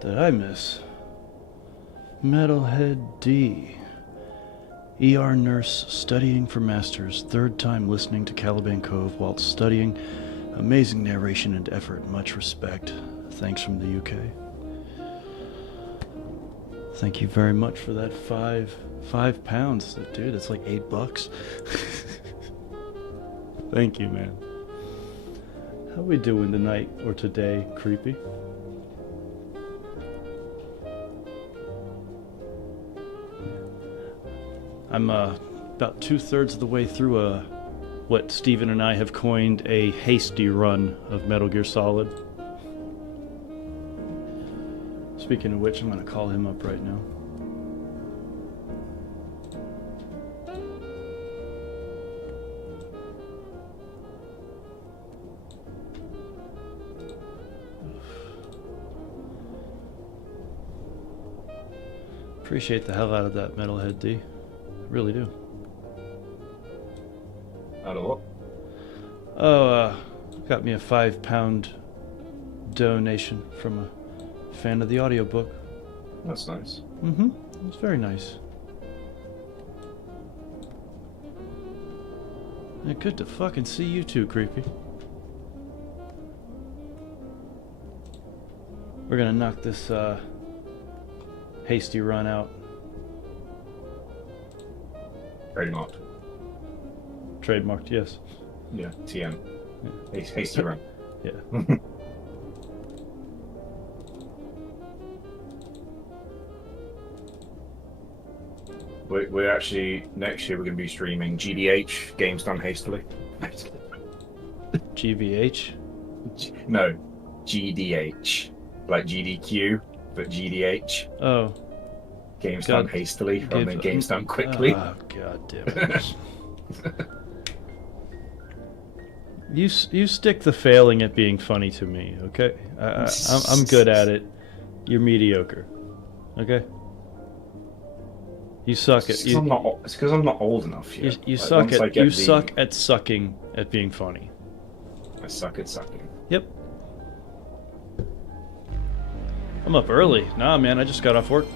Did I miss? Metalhead D. ER nurse studying for masters. Third time listening to Caliban Cove while studying. Amazing narration and effort. Much respect. Thanks from the UK. Thank you very much for that five pounds. Dude, that's like $8. Thank you, man. How we doing tonight or today, Creepy? I'm about 2/3 of the way through what Steven and I have coined a hasty run of Metal Gear Solid. Speaking of which, I'm going to call him up right now. Appreciate the hell out of that, Metalhead D. Really do. Out of what? Oh, got me a £5 donation from a fan of the audiobook. That's nice. Mm-hmm. It was very nice. Yeah, good to fucking see you too, Creepy. We're gonna knock this hasty run out. Trademarked. Trademarked, yes. Yeah, TM. Yeah. Hasty run. Yeah. We're actually, next year we're going to be streaming GDH, Games Done Hastily. GVH? No, GDH. Like GDQ, but GDH. Oh. Games Done Hastily, rather than Games Done Quickly. Oh, god damn it. You stick the failing at being funny to me, okay? I'm good at it. You're mediocre, okay? You suck at. It's because I'm not old enough yet. You suck at. You suck at sucking at being funny. I suck at sucking. Yep. I'm up early. Nah, man, I just got off work.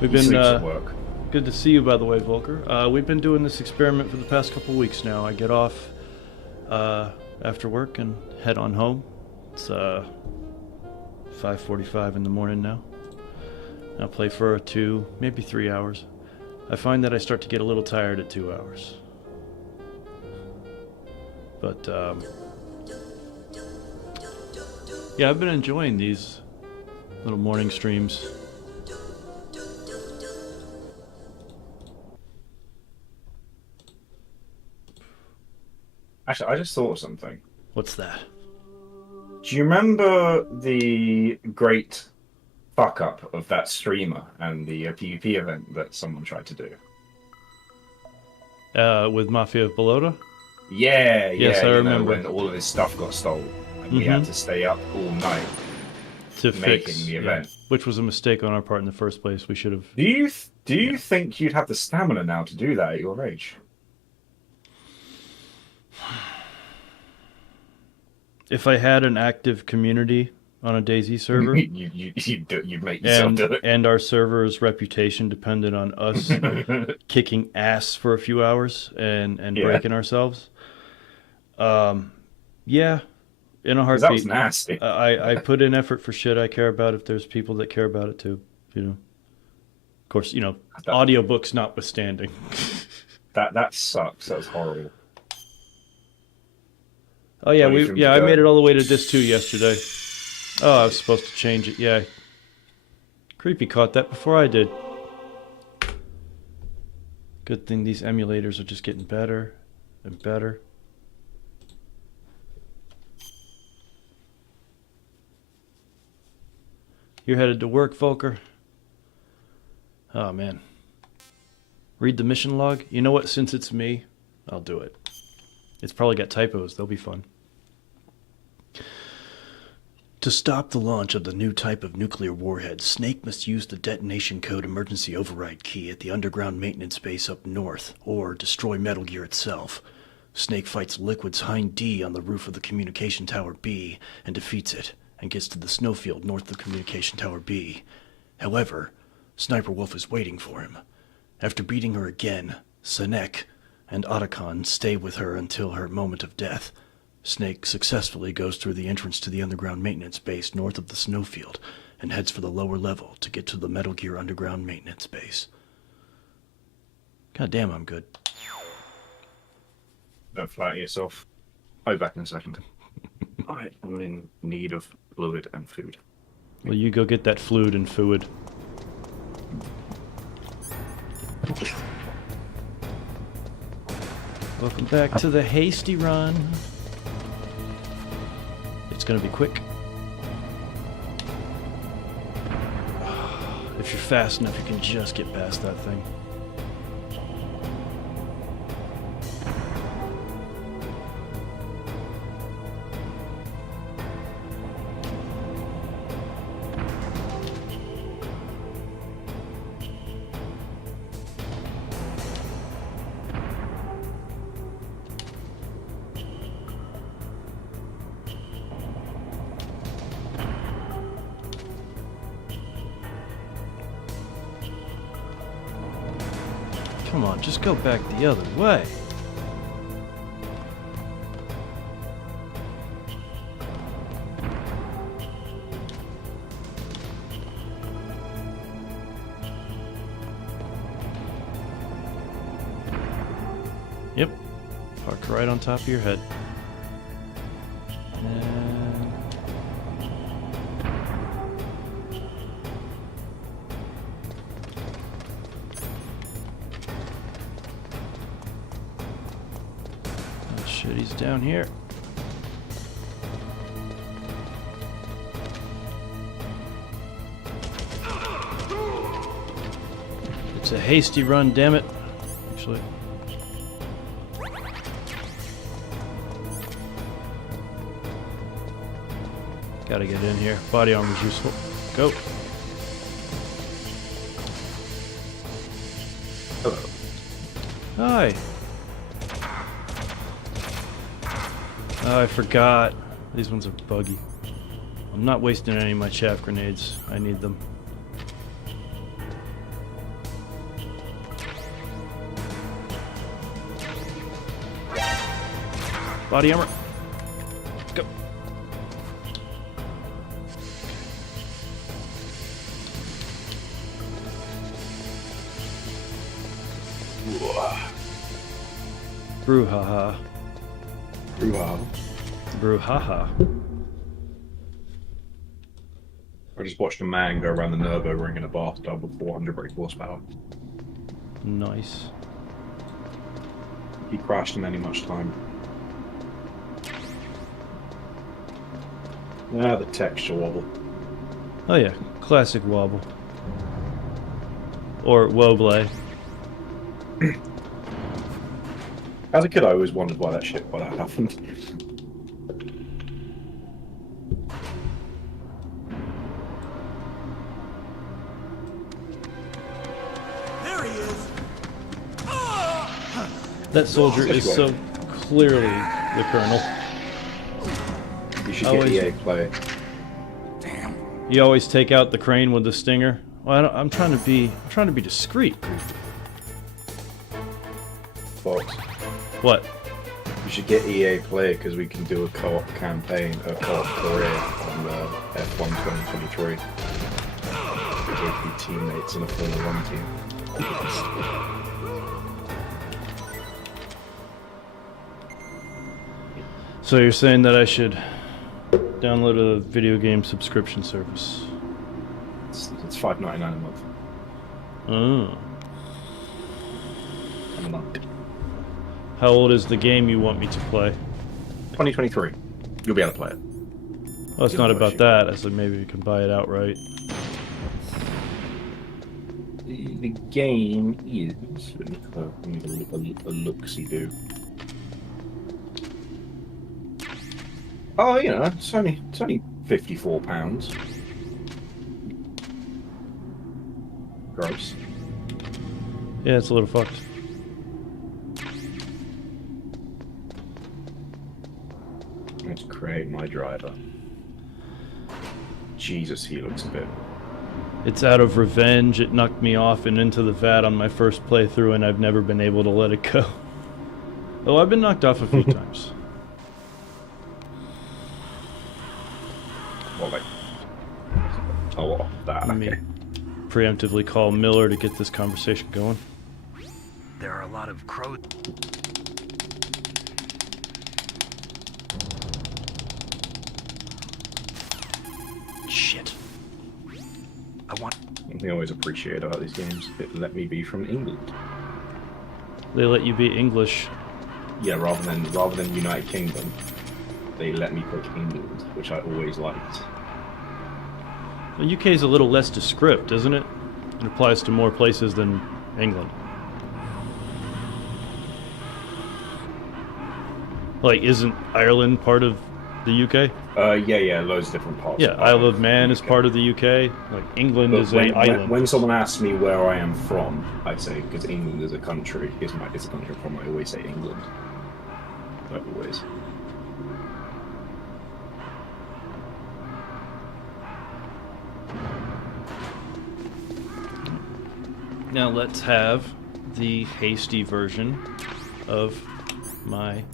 We've been work. Good to see you, by the way, Volker. We've been doing this experiment for the past couple weeks now. I get off after work and head on home. It's 5:45 in the morning now. I'll play for 2, maybe 3 hours. I find that I start to get a little tired at 2 hours. But yeah, I've been enjoying these little morning streams. Actually, I just thought of something. What's that? Do you remember the great fuck up of that streamer and the PvP event that someone tried to do? With Mafia of Balota? Yeah, yes, I remember. When all of his stuff got stolen and we had to stay up all night to making the event. Which was a mistake on our part in the first place. We should have... Do you think you'd have the stamina now to do that at your age? If I had an active community on a DayZ server, you'd make yourself do it. And our server's reputation depended on us kicking ass for a few hours and breaking ourselves. Yeah, in a heartbeat. That was nasty. I put in effort for shit I care about if there's people that care about it too, you know. Of course, you know, audiobooks notwithstanding. That sucks. That was horrible. Oh yeah, I made it all the way to Disc 2 yesterday. Oh, I was supposed to change it. Yeah. Creepy caught that before I did. Good thing these emulators are just getting better and better. You're headed to work, Volker? Oh man. Read the mission log? You know what, since it's me, I'll do it. It's probably got typos. They'll be fun. To stop the launch of the new type of nuclear warhead, Snake must use the detonation code emergency override key at the underground maintenance base up north, or destroy Metal Gear itself. Snake fights Liquid's Hind D on the roof of the communication tower B and defeats it. and gets to the snowfield north of Communication Tower B. However, Sniper Wolf is waiting for him. After beating her again, Senek and Otacon stay with her until her moment of death. Snake successfully goes through the entrance to the underground maintenance base north of the snowfield and heads for the lower level to get to the Metal Gear underground maintenance base. God damn, I'm good. Don't flatter yourself. I'll be back in a second. I am in need of fluid and food. Well, you go get that fluid and food. Welcome back to the hasty run. It's gonna be quick. If you're fast enough, you can just get past that thing. Come on, just go back the other way. Yep. Park right on top of your head. And... oh shit, he's down here. It's a hasty run, damn it. Actually. Gotta get in here. Body armor's useful. Go. Hello. Hi. Oh, I forgot. These ones are buggy. I'm not wasting any of my chaff grenades. I need them. Body armor. Go. Brouhaha. Brouhaha. Brouhaha. I just watched a man go around the Nürburgring in a bathtub with 400 brake horsepower. Nice. He crashed in any much time. Ah, the texture wobble. Oh yeah, classic wobble. Or woble. As a kid, I always wondered why that happened. There he is. That soldier is so clearly the colonel. You should get EA play. Damn. You always take out the crane with the stinger. Well, I'm trying to be discreet. Fox. What? You should get EA play because we can do a co-op campaign, a co-op career on the F1 2023. We'll be teammates in a Formula 1 team. So you're saying that I should download a video game subscription service? It's $5.99 a month. Oh. A month. How old is the game you want me to play? 2023. You'll be able to play it. Well, it's not about that. I said maybe you can buy it outright. The game is. Let me need a look-see-do. Oh, you know, it's only £54. Gross. Yeah, it's a little fucked. Let's create my driver. Jesus, he looks a bit... It's out of revenge. It knocked me off and into the vat on my first playthrough, and I've never been able to let it go. Oh, I've been knocked off a few times. Well, like... Oh, that, Let me okay. preemptively call Miller to get this conversation going. There are a lot of crows. Shit. I want. I always appreciate about these games. It let me be from England. They let you be English. Yeah, rather than United Kingdom, they let me pick England, which I always liked. The UK is a little less descript, isn't it? It applies to more places than England. Like, isn't Ireland part of the UK? Yeah, loads of different parts. Yeah, Isle of Man is part of the UK. Like, England is an island. When someone asks me where I am from, I say, because England is a country, it's a country from, I always say England. Always. Now let's have the hasty version of my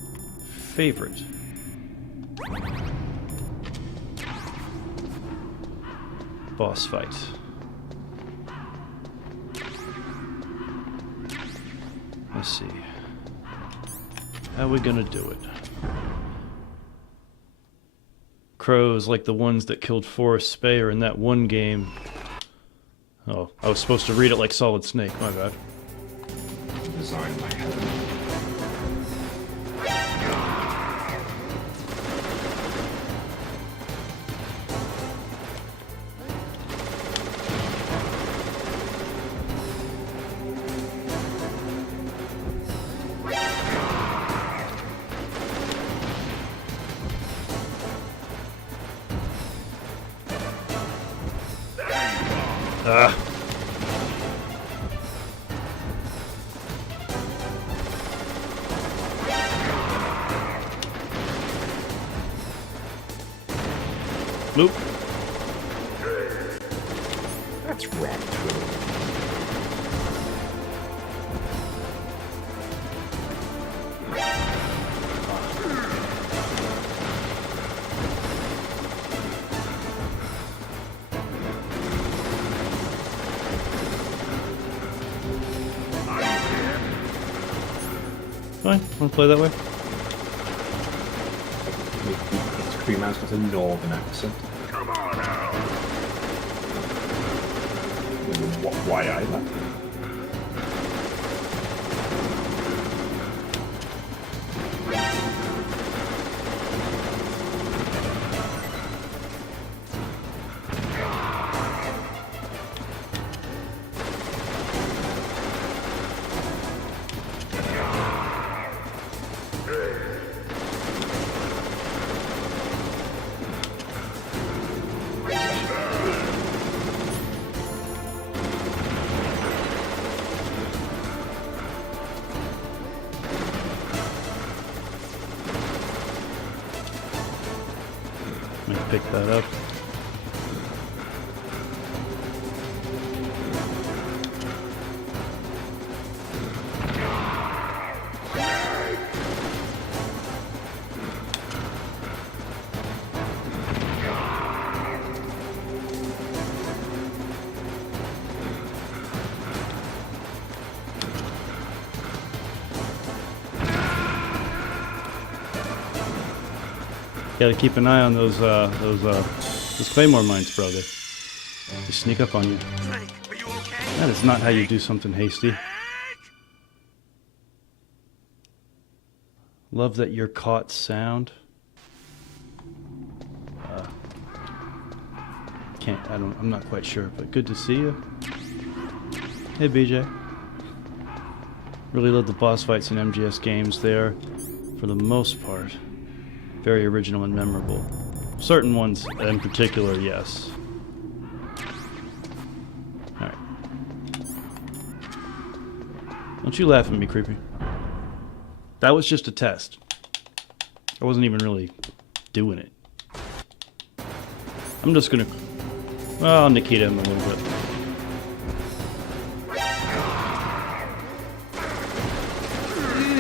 favorite. Boss fight. Let's see. How are we gonna do it? Crows like the ones that killed Forrest Speyer in that one game. Oh, I was supposed to read it like Solid Snake, my bad. Designed by heaven. Ah. Nope. That's wrong. Fine, wanna play that way? Cream Man's got a northern accent. Come on now. Why either? Let me pick that up. Gotta keep an eye on those claymore mines, brother. They sneak up on you. Drake, are you okay? That is not how you do something hasty. Love that you're caught sound. I'm not quite sure, but good to see you. Hey, BJ. Really love the boss fights in MGS games there, for the most part. Very original and memorable. Certain ones in particular, yes. Alright. Don't you laugh at me, creepy. That was just a test. I wasn't even really doing it. I'm just gonna Well, I'll Nikita him a little bit.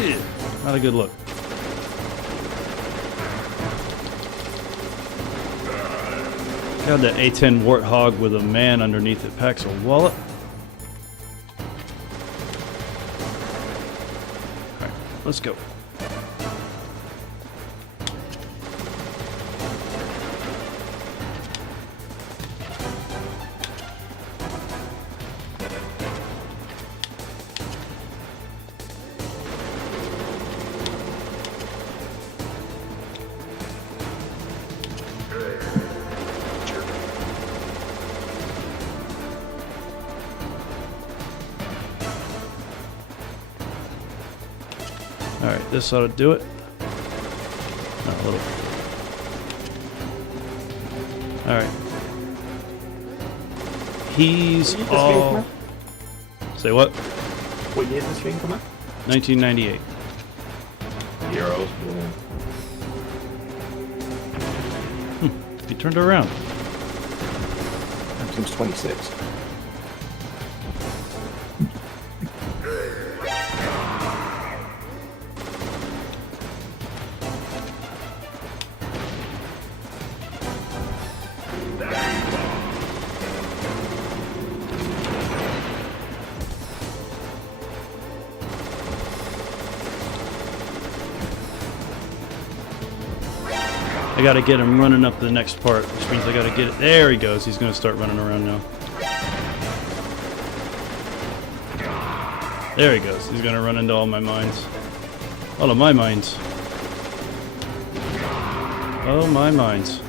Yeah, not a good look. God, that A10 Warthog with a man underneath it packs a wallet. Alright, let's go. Alright, this ought to do it. Not a little. Alright. He's all... Say what? What year did this game come out? 1998. Year I was born. He turned around. Seems 26. I gotta get him running up the next part, which means I gotta get it. There he goes. He's gonna start running around now. There he goes. He's gonna run into all my mines. All of my mines. Oh, my mines.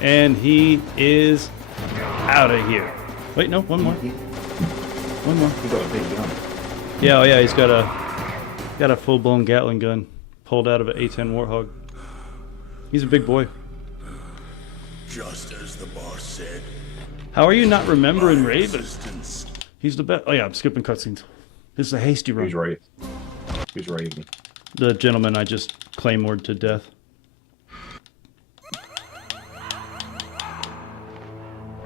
And he is out of here. Wait, no, one more. One more. You got a big gun. Yeah, oh yeah, he's got a full-blown Gatling gun pulled out of an A10 Warthog. He's a big boy. Just as the boss said. How are you not remembering My Raven? existence. He's the best. Oh yeah, I'm skipping cutscenes. This is a hasty run. Who's right? Who's Raven? The gentleman I just claymored to death.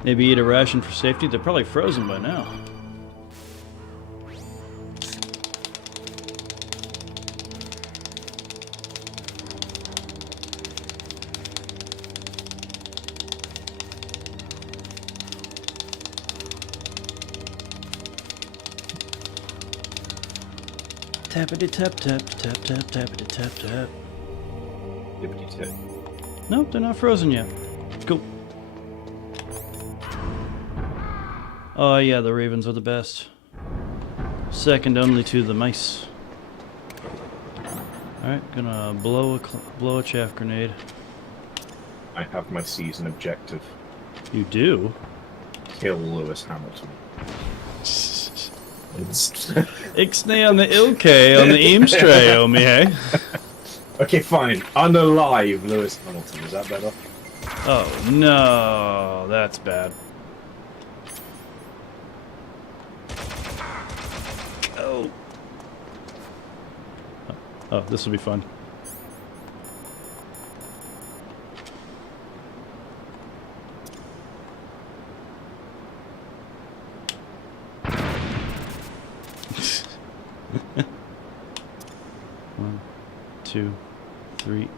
Maybe eat a ration for safety. They're probably frozen by now. Tappity tap tap tap tap tappity tap tap. Liberty tip. Nope, they're not frozen yet. Cool. Oh yeah, the ravens are the best. Second only to the mice. Alright, gonna blow a chaff grenade. I have my season objective. You do? Kill Lewis Hamilton. Ixnay on the Ilke on the Eamstray, oh me, hey? Okay, fine. Unalive Lewis Hamilton. Is that better? Oh no, that's bad. Go! Oh, this will be fun. One, two, three,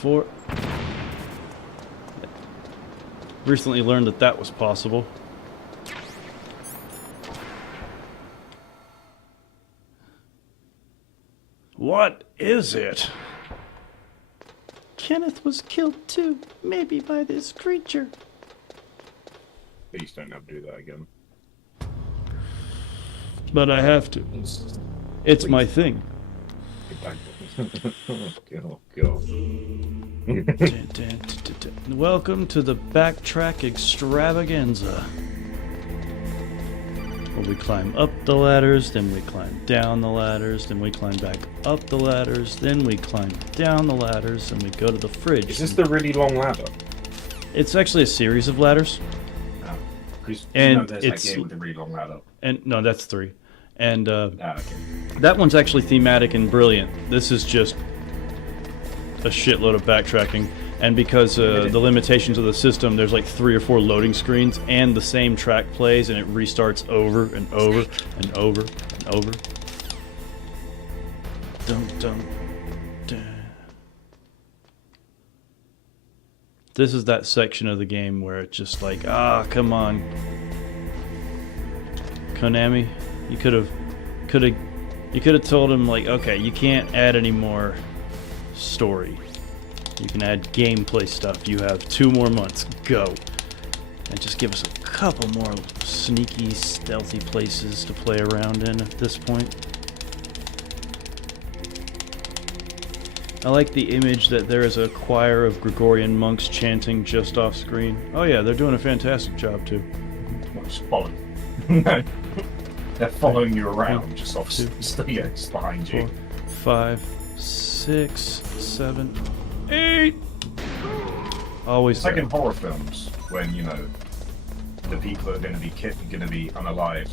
four. Recently learned that that was possible. What is it? Kenneth was killed too, maybe by this creature. Please don't have to do that again. But I have to. It's my thing. Oh, God. Welcome to the backtrack extravaganza. Where we climb up the ladders, then we climb down the ladders, then we climb back up the ladders, then we climb down the ladders, and we go to the fridge. Is this the really long ladder? It's actually a series of ladders. Oh. And there's it's- that game with the really long ladder. And no, that's 3. And Okay. that one's actually thematic and brilliant. This is just a shitload of backtracking, and because the limitations of the system, there's like 3 or 4 loading screens, and the same track plays, and it restarts over and over and over and over. Dum dum. This is that section of the game where it's just like, come on, Konami, you could have told him, like, okay, you can't add any more story. You can add gameplay stuff. You have 2 more months. Go. And just give us a couple more sneaky, stealthy places to play around in at this point. I like the image that there is a choir of Gregorian monks chanting just off screen. Oh yeah, they're doing a fantastic job too. Just following. They're following you around, just off just behind you. 4, 5, 6, 7, 8. Always. It's like in horror films when, you know, the people that are going to be unalive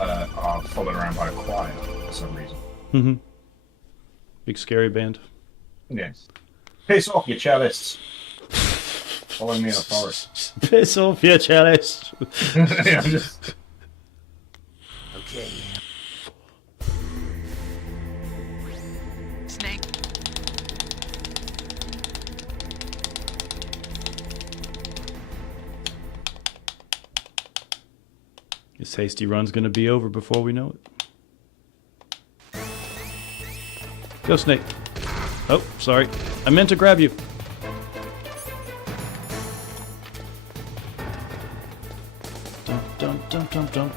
are followed around by a choir for some reason. Mm-hmm. Big scary band. Yes. Piss off, you cellists. Follow me in the forest. Piss off, you cellist. Yeah, just... Okay. Snake. This hasty run's gonna be over before we know it. Go, Snake. Oh, sorry. I meant to grab you. Dum, dum, dum, dum, dum.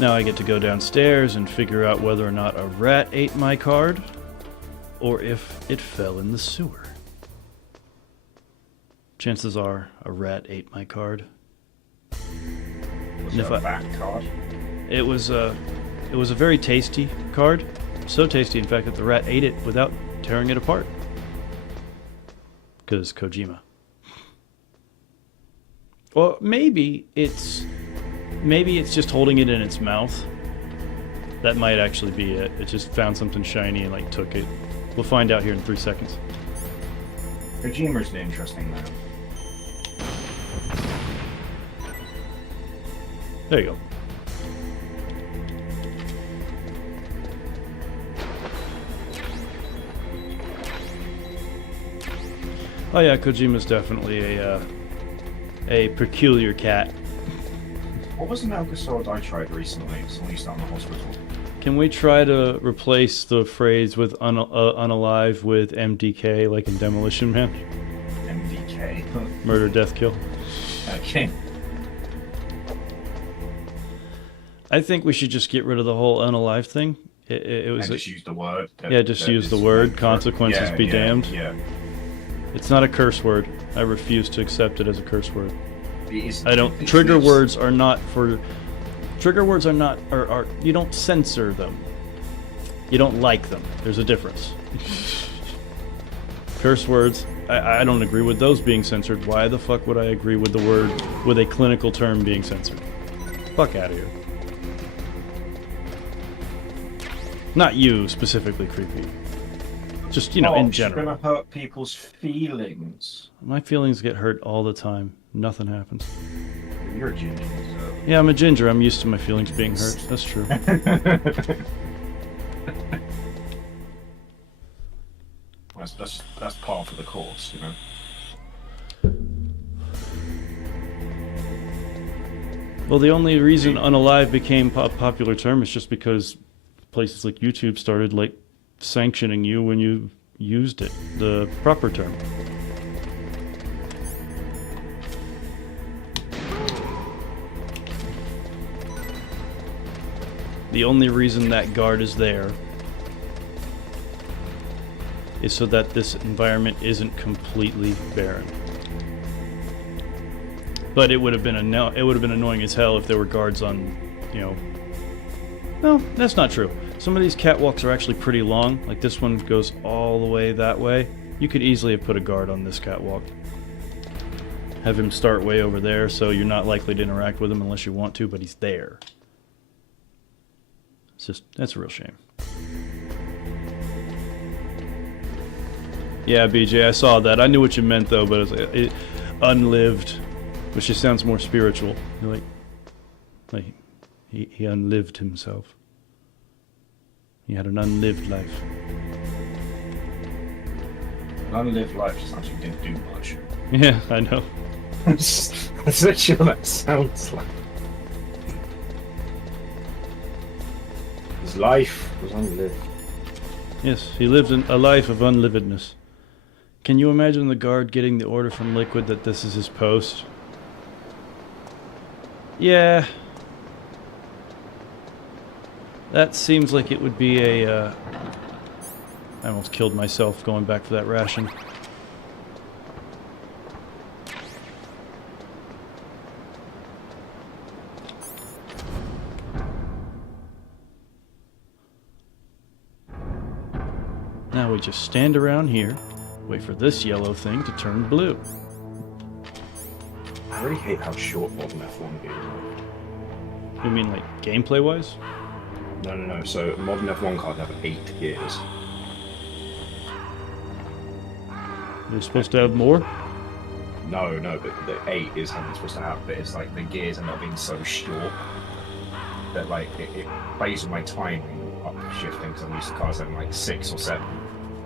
Now I get to go downstairs and figure out whether or not a rat ate my card, or if it fell in the sewer. Chances are a rat ate my card. Was it a back card? It was a very tasty card. So tasty, in fact, that the rat ate it without tearing it apart. Because Kojima. Well, maybe it's just holding it in its mouth. That might actually be it. It just found something shiny and like took it. We'll find out here in 3 seconds. Kojima's an interesting man. There you go. Oh yeah, Kojima's definitely a peculiar cat. What was an Alka-Seltz I tried recently? Someone used that in the hospital. Can we try to replace the phrase with unalive with MDK, like in Demolition Man? MDK. Murder, death, kill. Okay. I think we should just get rid of the whole unalive thing. It was just use the word. Yeah, just use the word. Consequences be damned. Yeah. It's not a curse word. I refuse to accept it as a curse word. I don't. It's Trigger words are not for. Trigger words are not. Are you don't censor them. You don't like them. There's a difference. Curse words. I don't agree with those being censored. Why the fuck would I agree with the word with a clinical term being censored? Fuck out of here. Not you specifically, creepy. Just, you know, in general. You're gonna hurt people's feelings. My feelings get hurt all the time. Nothing happens. You're a ginger, so... Yeah, I'm a ginger. I'm used to my feelings being hurt. That's true. That's par for the course, you know? Well, the only reason unalive became a popular term is just because places like YouTube started, like, sanctioning you when you used it, the proper term. The only reason that guard is there is so that this environment isn't completely barren. But it would have been annoying as hell if there were guards on, you know. No, that's not true. Some of these catwalks are actually pretty long. Like this one goes all the way that way. You could easily have put a guard on this catwalk. have him start way over there, so you're not likely to interact with him unless you want to, but he's there. It's just, that's a real shame. Yeah, BJ, I saw that. I knew what you meant, though, but it unlived, which just sounds more spiritual. You're like he unlived himself. He had an unlived life. An unlived life just actually didn't do much. Yeah, I know. That's literally what that sounds like. His life was unlived. Yes, he lived a life of unlivedness. Can you imagine the guard getting the order from Liquid that this is his post? Yeah. That seems like it would be a, I almost killed myself going back for that ration. Now we just stand around here, wait for this yellow thing to turn blue. I really hate how short modern F1 is. You mean like gameplay wise? No. So modern F1 cars have 8 gears. You're supposed to have more? No, but the 8 is how they're supposed to have, but it's like the gears end up being so short that like it plays with my timing up shifting because I'm used to cars having like 6 or 7.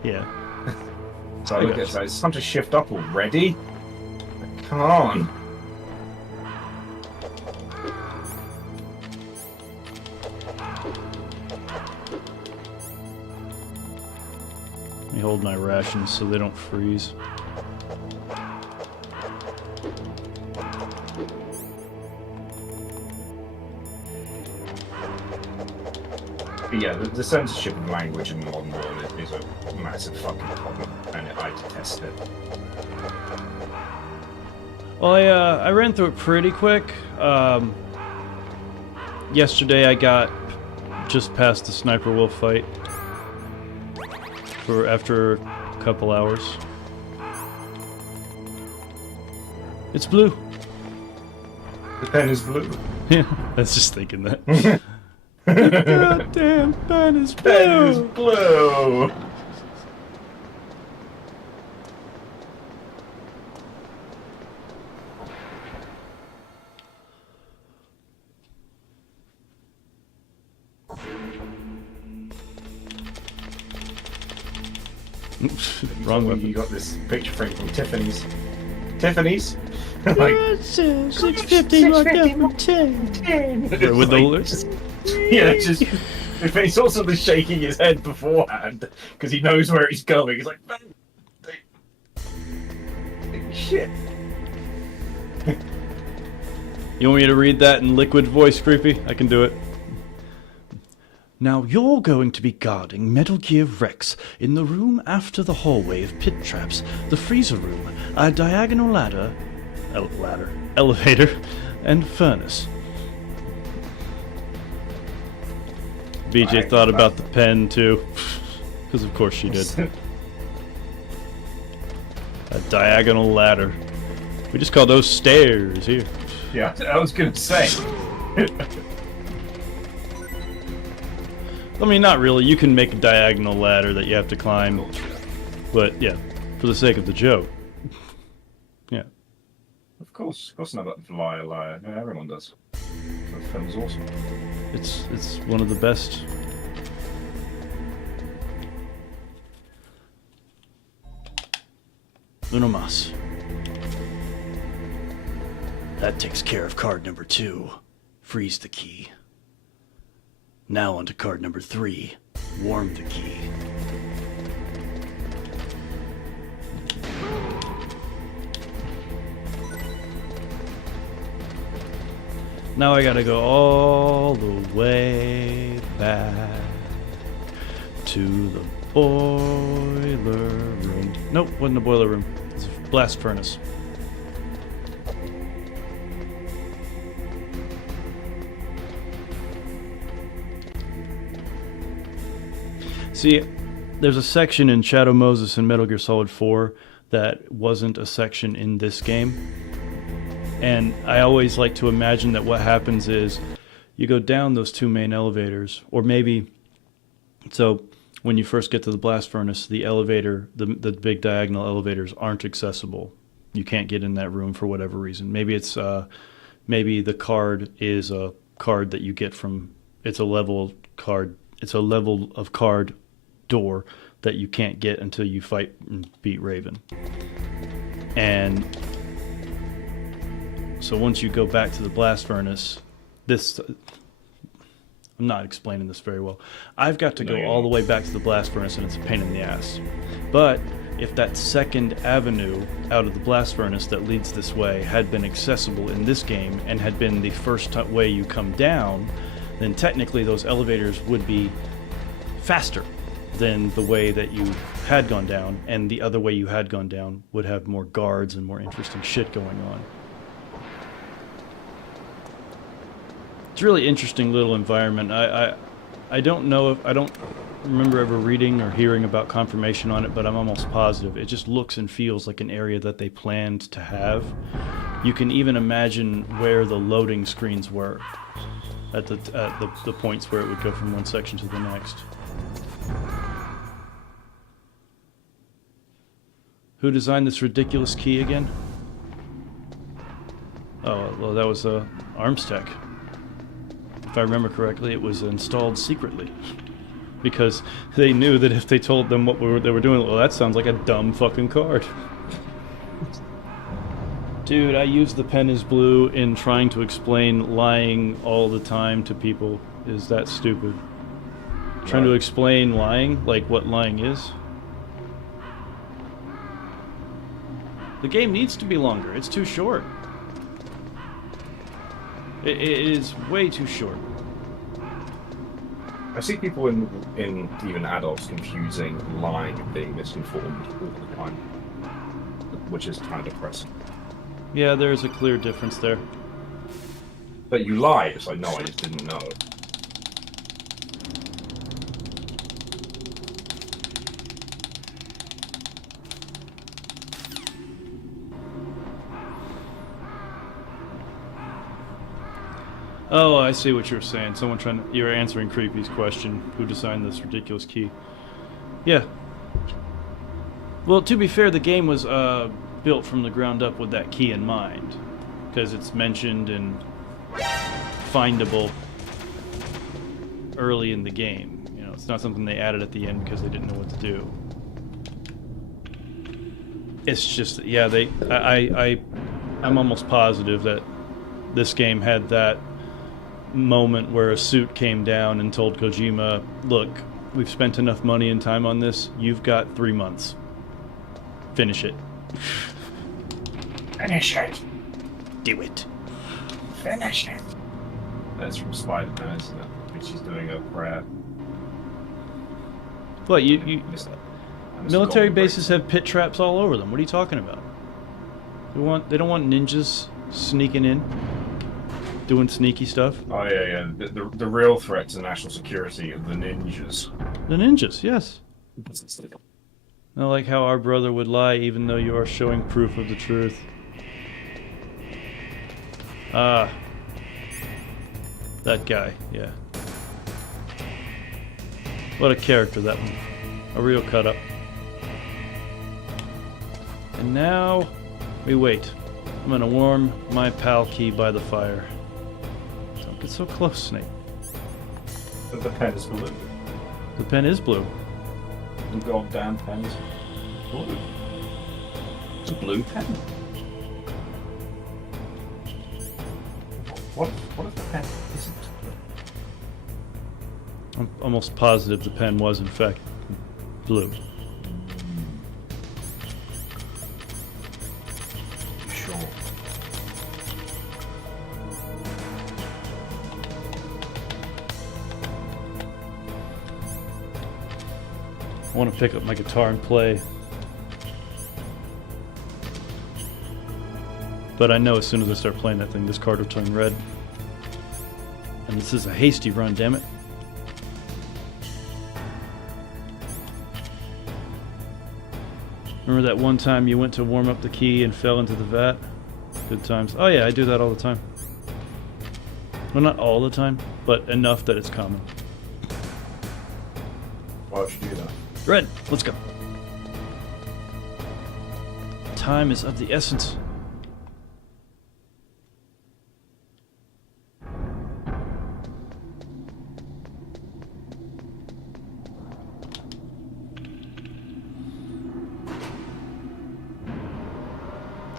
Yeah. So I look at it, so it's time to shift up already? Like, come on. Let me hold my rations so they don't freeze. But yeah, the censorship of language in the modern world is a massive fucking problem, and I detest it. Well, I ran through it pretty quick. Yesterday I got just past the Sniper Wolf fight after a couple hours. It's blue. The pen is blue. Yeah, I was just thinking that. The goddamn pen is blue. Pen is blue. Wrong weapon. You got this picture frame from Tiffany's. Tiffany's? Like, 650 marked up for 10. With the yeah, just he's also just shaking his head beforehand because he knows where he's going. He's like, shit. You want me to read that in Liquid voice, Creepy? I can do it. Now you're going to be guarding Metal Gear Rex in the room after the hallway of pit traps, the freezer room, a diagonal elevator, and furnace. BJ thought about the pen too, because of course she did. A diagonal ladder. We just call those stairs here. Yeah, I was gonna say. I mean, not really. You can make a diagonal ladder that you have to climb, but yeah, for the sake of the joke. Yeah. Of course not that liar. No, everyone does. That film's awesome. It's one of the best. Uno mas. That takes care of card number 2. Freeze the key. Now onto card number 3. Warm the key. Now I gotta go all the way back to the boiler room. Nope, wasn't a boiler room. It's a blast furnace. See, there's a section in Shadow Moses and Metal Gear Solid 4 that wasn't a section in this game, And I always like to imagine that what happens is you go down those two main elevators, or maybe, so when you first get to the blast furnace, the elevator, the big diagonal elevators aren't accessible. You can't get in that room for whatever reason. Maybe it's maybe the card is a card that you get from, it's a level card, it's a level of card door that you can't get until you fight and beat Raven. And so once you go back to the blast furnace, this, I'm not explaining this very well. I've got to go all the way back to the blast furnace, and it's a pain in the ass. But if that second avenue out of the blast furnace that leads this way had been accessible in this game and had been the first way you come down, then technically those elevators would be faster than the way that you had gone down, and the other way you had gone down would have more guards and more interesting shit going on. It's a really interesting little environment. I don't know if, I don't remember ever reading or hearing about confirmation on it, but I'm almost positive. It just looks and feels like an area that they planned to have. You can even imagine where the loading screens were at the points where it would go from one section to the next. Who designed this ridiculous key again? Oh, well, that was Armstech. If I remember correctly, it was installed secretly. Because they knew that if they told them what they were doing, well, that sounds like a dumb fucking card. Dude, I use the pen is blue in trying to explain lying all the time to people. Is that stupid? Trying to explain lying, like what lying is. The game needs to be longer. It's too short. It is way too short. I see people in even adults confusing lying and being misinformed all the time, which is kind of depressing. Yeah, there's a clear difference there. But you lied. It's like, no, I just didn't know. Oh, I see what you're saying. You're answering Creepy's question. Who designed this ridiculous key? Yeah. Well, to be fair, the game was built from the ground up with that key in mind. Because it's mentioned and findable early in the game. You know, it's not something they added at the end because they didn't know what to do. It's just, yeah, I'm almost positive that this game had that moment where a suit came down and told Kojima, look, we've spent enough money and time on this, you've got 3 months. Finish it. Finish it. Do it. Finish it. That's from Spider-Man, isn't it? When she's doing a prayer. What, military bases have pit traps all over them. What are you talking about? They don't want ninjas sneaking in, doing sneaky stuff. Oh yeah. The real threat to national security are the ninjas. The ninjas, yes. Not like how our brother would lie even though you are showing proof of the truth. Ah. That guy, yeah. What a character, that one. A real cut-up. And now, we wait. I'm gonna warm my PAL key by the fire. Don't get so close, Snake. But the pen is blue. The pen is blue. The goddamn pen is blue. It's a blue pen. What if the pen isn't blue? I'm almost positive the pen was, in fact, blue. Sure. I want to pick up my guitar and play. But I know as soon as I start playing that thing, this card will turn red. And this is a hasty run, damn it. Remember that one time you went to warm up the key and fell into the vat? Good times. Oh yeah, I do that all the time. Well, not all the time, but enough that it's common. Why would you do that? Red, let's go. Time is of the essence.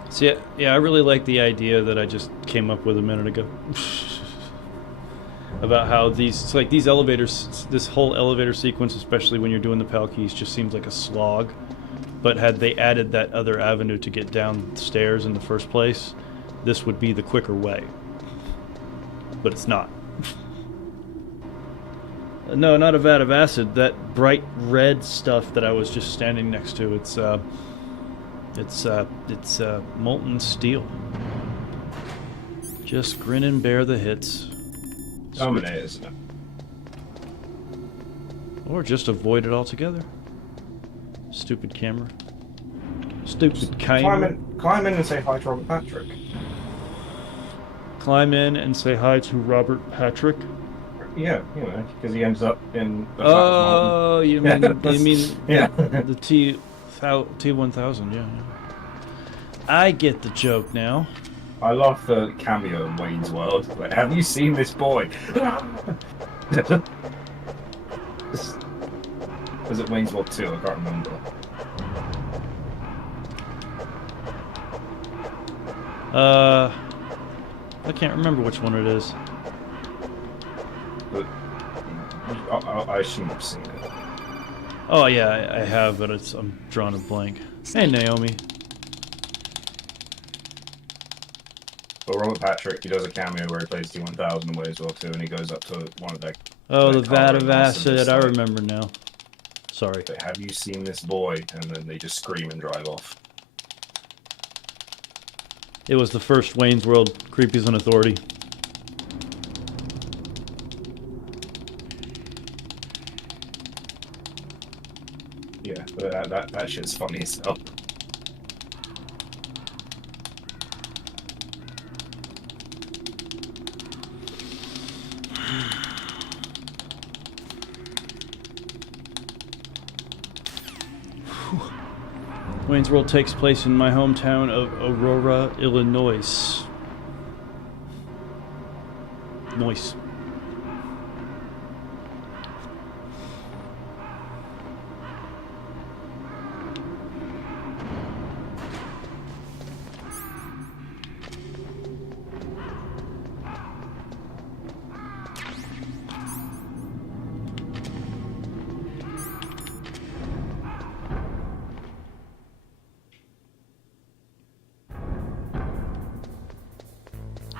So yeah, I really like the idea that I just came up with a minute ago. About how these elevators, this whole elevator sequence, especially when you're doing the PAL keys, just seems like a slog. But had they added that other avenue to get downstairs in the first place, this would be the quicker way. But it's not. No, not a vat of acid. That bright red stuff that I was just standing next to. It's molten steel. Just grin and bear the hits. Terminator, isn't it? Or just avoid it altogether. Stupid camera. Stupid camera. Climb in and say hi to Robert Patrick. Climb in and say hi to Robert Patrick. Yeah, you know, because he ends up in. Oh, you mean yeah. the T1000? Yeah. I get the joke now. I love the cameo in Wayne's World. Like, have you seen this boy? Was it Wayne's World 2? I can't remember. I can't remember which one it is. But I shouldn't have seen it. Oh yeah, I have, but I'm drawing a blank. Hey Naomi. But Robert Patrick, he does a cameo where he plays T1000 in Wayne's World 2, and he goes up to one of their. Oh, their the vat of acid. acid. I remember now. Sorry. But have you seen this boy? And then they just scream and drive off. It was the first Wayne's World Creepies on Authority. Yeah, but that shit's funny as hell. Wayne's World takes place in my hometown of Aurora, Illinois. Noise.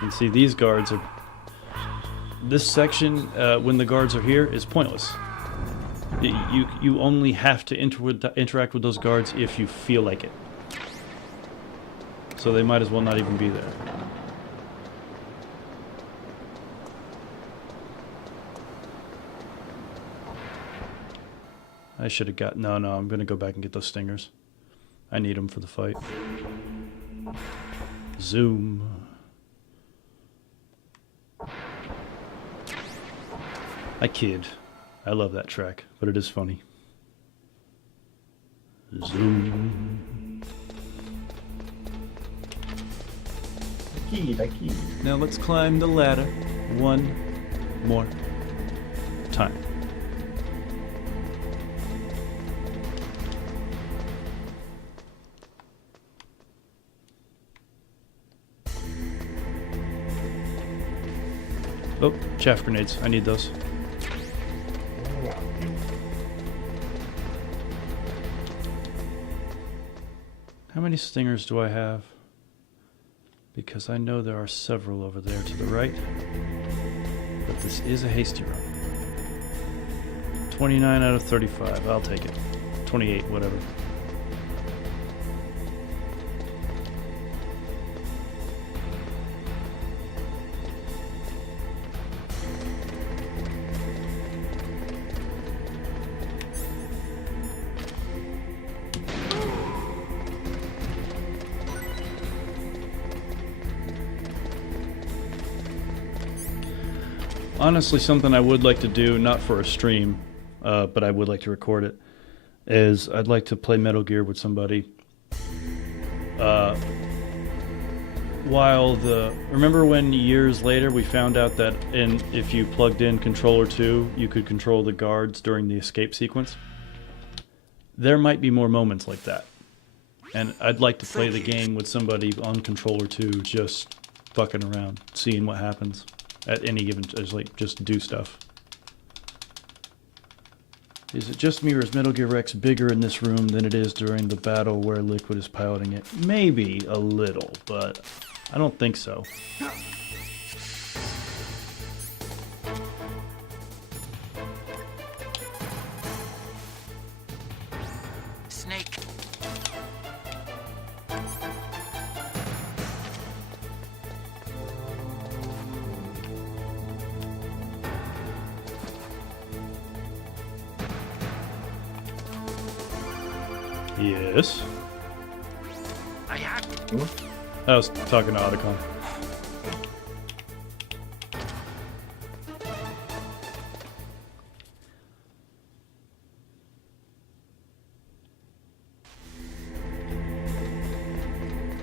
And see, these guards are... This section, when the guards are here, is pointless. You only have to interact with those guards if you feel like it. So they might as well not even be there. I should have got... No, I'm going to go back and get those stingers. I need them for the fight. Zoom. I kid. I love that track, but it is funny. Zoom. Thank you. Now let's climb the ladder one more time. Oh, chaff grenades. I need those. How many stingers do I have? Because I know there are several over there to the right. But this is a hasty run. 29 out of 35. I'll take it. 28, whatever. Honestly, something I would like to do, not for a stream, but I would like to record it, is I'd like to play Metal Gear with somebody. Remember when years later we found out that if you plugged in Controller 2, you could control the guards during the escape sequence? There might be more moments like that. And I'd like to play the game with somebody on Controller 2, just fucking around, seeing what happens at any given, just do stuff. Is it just me, or is Metal Gear X bigger in this room than it is during the battle where Liquid is piloting it? Maybe a little, but I don't think so. Snake. Yes. What? I was talking to Otacon.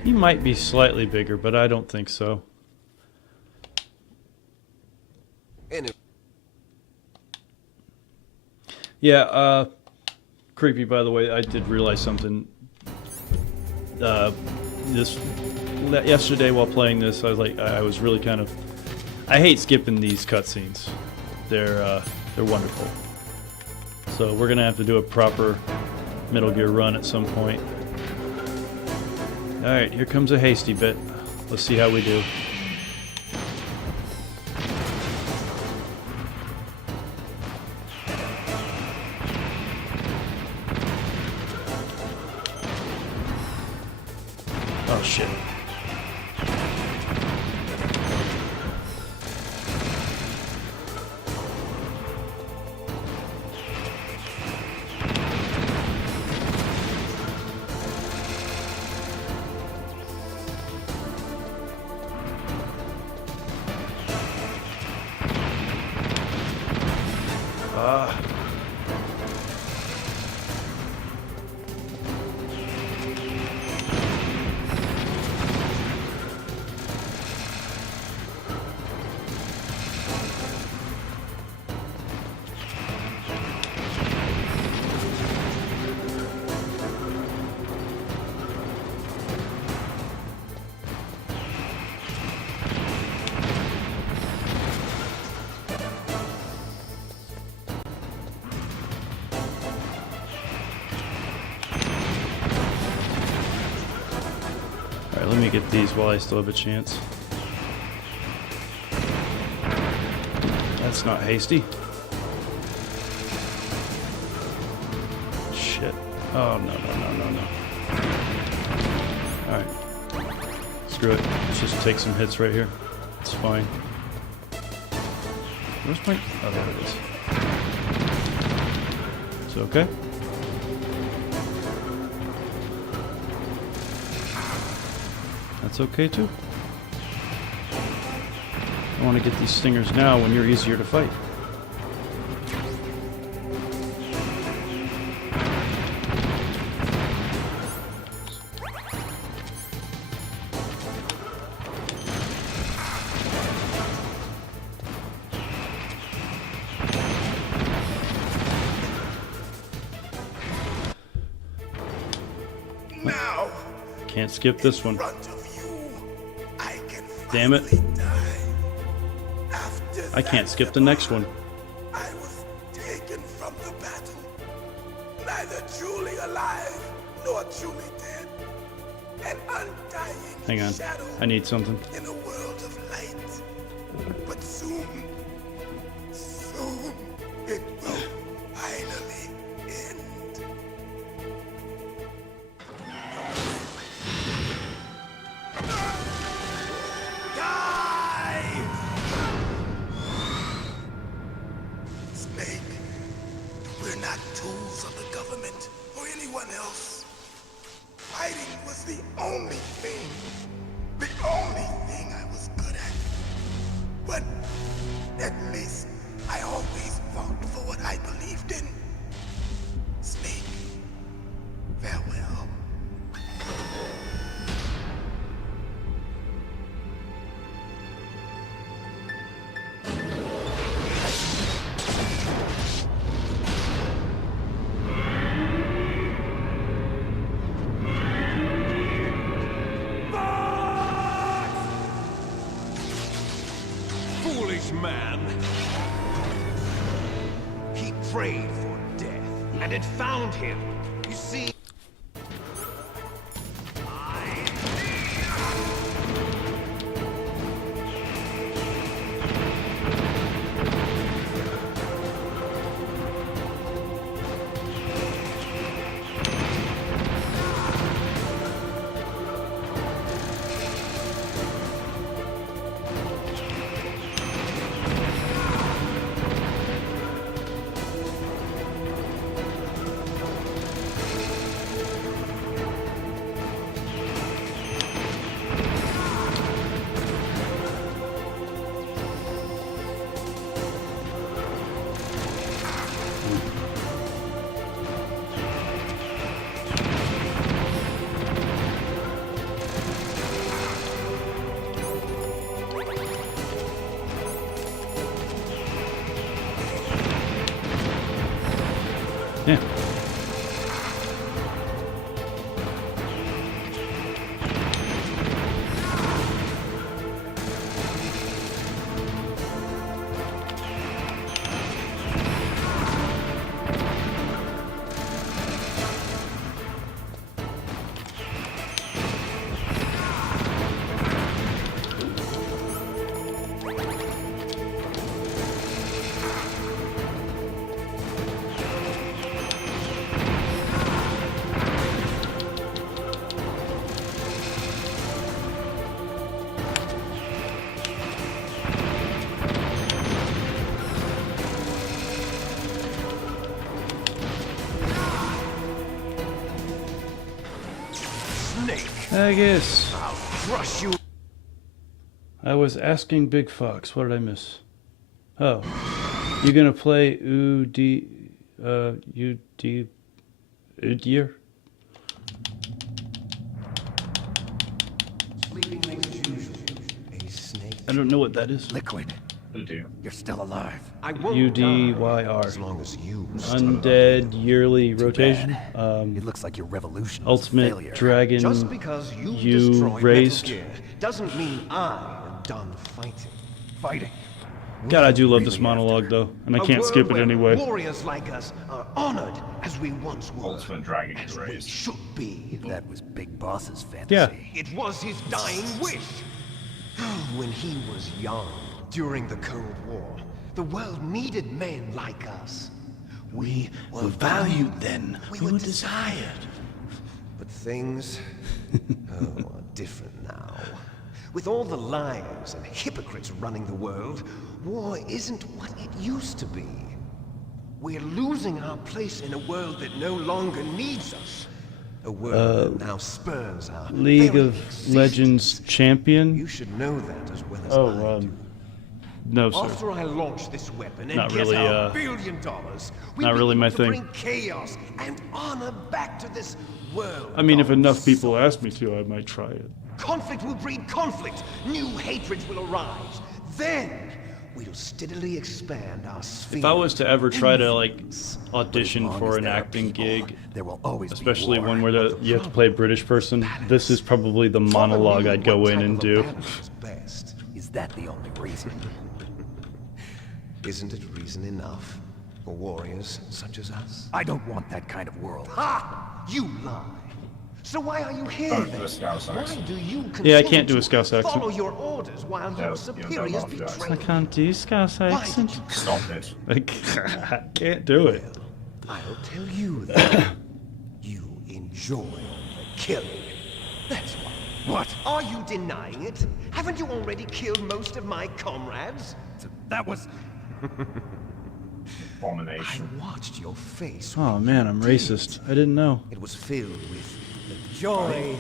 He might be slightly bigger, but I don't think so. Yeah, creepy, by the way, I did realize something. Yesterday while playing this, I was really kind of... I hate skipping these cutscenes. They're wonderful. So we're gonna have to do a proper Metal Gear run at some point. Alright, here comes a hasty bit. Let's see how we do. Oh shit. Alright, let me get these while I still have a chance. That's not hasty. Shit. Oh, no. Alright. Screw it. Let's just take some hits right here. It's fine. Where's my... Oh, there it is. Is it okay? That's okay too. I want to get these stingers now when you're easier to fight. Now, Can't skip this one. in front of you, I can Damn it. finally die. After I can't that skip the next one. I was taken from the battle, neither truly alive nor truly dead. An undying Hang on. shadow I need something. in a world of light. But soon it will finally end. Die! Snake, we're not tools of the government or anyone else. Fighting was the only thing I was good at. But at least I always fought for what I believed in. Snake, farewell. Foolish man! He prayed for death, and it found him. You see... Yeah. I guess. I'll crush you. I was asking Big Fox. What did I miss? Oh. You gonna play Udir? Sleeping makes usual. A snake. I don't know what that is. Liquid, Will do. you're still alive. I won't die UDYR. as long as you Undead yearly rotation. It looks like your revolution was a Ultimate failure. Dragon. Just because you You destroyed raised. Metal Gear doesn't mean I am done fighting. Fighting. God, I do love this monologue though, and I A can't world skip it where anyway. Warriors like us are honored as we once were. Ultimate Dragon As we raised. should be. That was Big Boss's fantasy. Yeah. It was his dying wish. When he was young, during the Cold War, the world needed men like us. We were valued then. We were desired. But things are different now. With all the liars and hypocrites running the world, war isn't what it used to be. We're losing our place in a world that no longer needs us. A world that now spurns our League very of existence. Legends champion. You should know that as well as Oh, I do. No, sir. After I launch this weapon and Not get really, our $1 billion, we'll not be really able my to thing. bring chaos and honor back to this world. I mean, if of enough people sorrow. ask me to, I might try it. Conflict will breed conflict. New hatreds will arise. Then we'll steadily expand our sphere. If I was to ever try to like As audition long for as an there are acting people, gig, there will always especially be war. one where you have to play a British person, this is probably the monologue I'd go in and do. Best. Is that the only reason? Isn't it reason enough for warriors such as us? I don't want that kind of world. Ha! You lie. So why are you here Don't then? do a Scouse Why accent. do you Yeah, I continue can't do a to Scouse accent. Follow your orders while No, your you superiors don't have to. betray you? can't do Scouse Why did you Stop it. I can't do it. I'll tell you that you enjoy the killing. That's why. What? Are you denying it? Haven't you already killed most of my comrades? That was... I Abomination. watched your face. Oh when man, you I'm did. racist. I didn't know. It was filled with the joy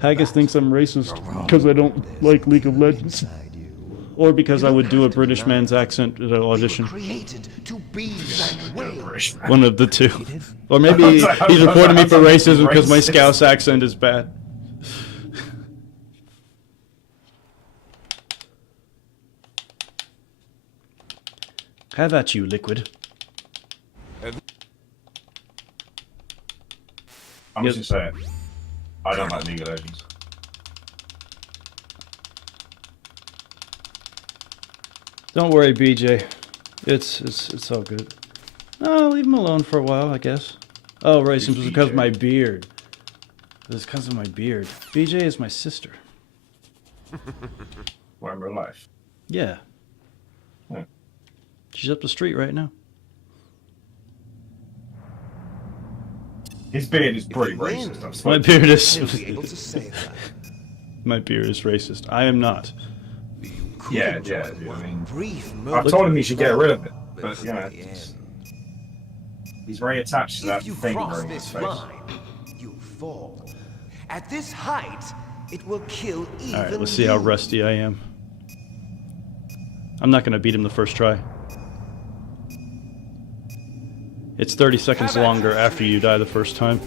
Haggis thinks I'm racist because I don't like League of Legends. inside you. or because I You would don't do a have to British deny man's it. accent at an We were audition. created to be that way. One of the two. Or maybe I was like, he's recording me for racism because my racist. Scouse accent is bad. Have at you, Liquid. I'm just gonna say it. I don't like League of Legends. Don't worry, BJ. It's all good. Oh, leave him alone for a while, I guess. Oh, right, Who's it's because of BJ? my beard. It's because of my beard. BJ is my sister. Well, in real life. Yeah. Yeah. She's up the street right now. His beard is pretty If you win, racist. I've My spoken. beard is He'll be able to say that. my beard is racist. I am not. You could Yeah, enjoy yeah, dude, I one mean, brief I've moment told him he of should get rid of it, but but you know, in the it's- end, he's very attached to that if you thing cross growing in his this face. line, you fall. At this height, it will kill even Alright, let's see how you. rusty I am. I'm not going to beat him the first try. It's 30 seconds longer after you die the first time.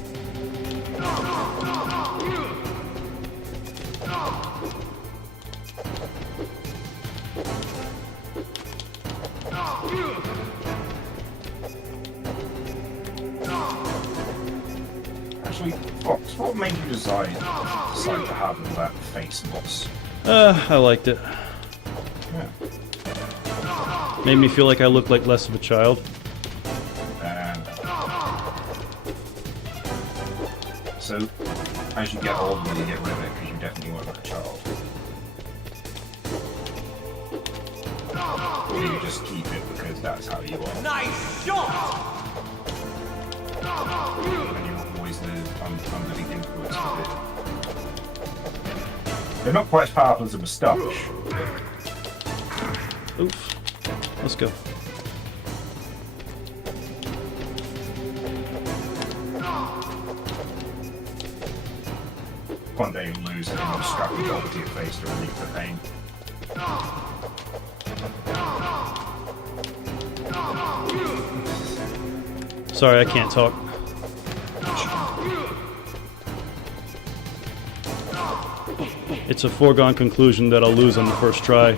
Actually, Fox, what made you decide to have that face boss? I liked it. Yeah. Made me feel like I looked like less of a child. And so, as you get older, you get rid of it because you definitely look like a child. Or you just keep it because that's how you are. Nice shot! And you're always under the influence of it. They're not quite as powerful as a moustache. Oof. Let's go. One day you'll lose and you'll strap it over to your face to relieve the pain. Sorry, I can't talk. It's a foregone conclusion that I'll lose on the first try.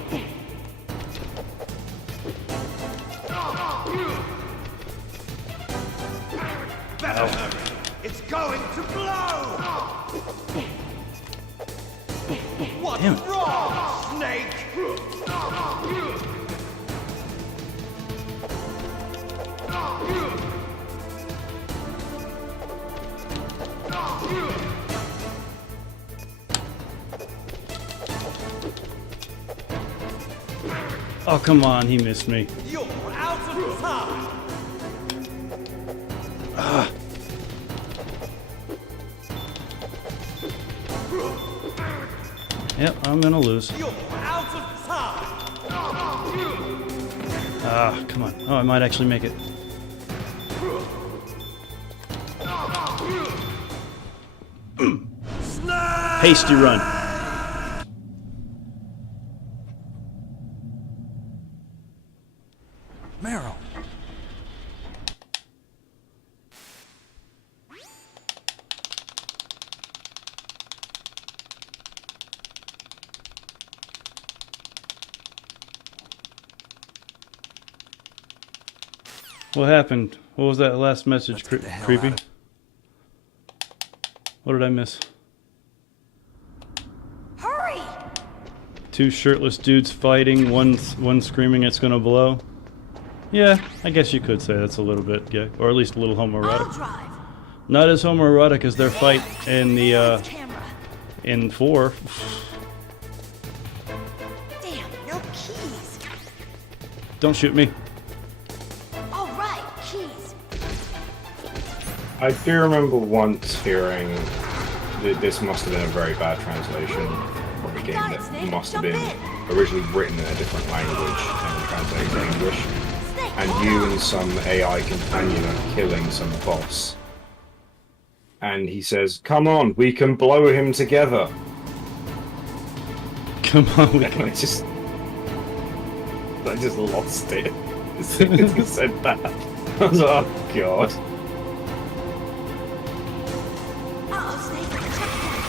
It's going to blow! What's Damn it. wrong, Snake? Oh, come on, he missed me. You're out of time! Yep, I'm gonna lose. You're out of time! Ah, come on. Oh, I might actually make it. Hasty run. Meryl. What happened? What was that last message? Let's get the hell Creepy? out of- What did I miss? Hurry! Two shirtless dudes fighting, one screaming it's gonna blow. Yeah, I guess you could say that's a little bit, yeah, or at least a little I'll homoerotic. drive. Not as homoerotic as their fight in the Camera. in 4. Damn, no keys. Don't shoot me. All right, keys. I do remember once hearing that this must have been a very bad translation of a game Got it, that Snake. must have Jump been in. originally written in a different language and translated to English. Snake, And hold you on. and some AI companion are killing some boss. And he says, "Come on, we can blow him together." Come on, we And can. it's just, I just lost it. As soon as you said that, I was like, oh god. Uh-oh, Snake. Checkpoint.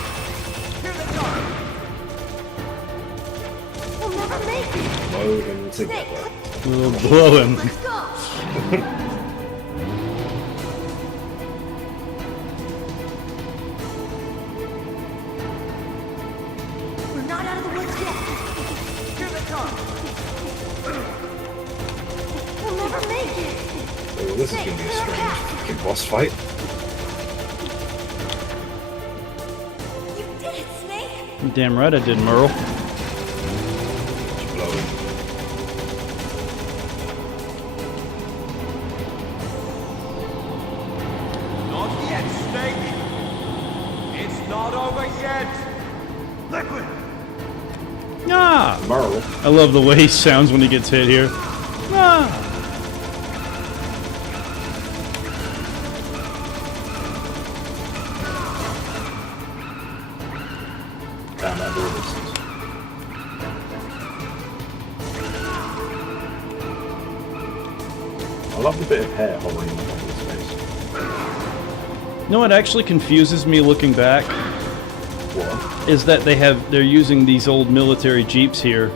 Here they come. We'll never make it. Blow him Snake, together. We'll blow him. let's go. We're not out of the woods yet. Here they come. We'll never make it. Oh, this is gonna be a strange fucking boss fight. You did it, Snake. You're damn right I did, Merle. Just blow him. Not yet, Snake. It's not over yet. Liquid. Ah! Merle. I love the way he sounds when he gets hit here. Ah! Damn, that door is. I love the bit of hair hovering on top of his face. You know what actually confuses me looking back? What? Is that they're using these old military jeeps here.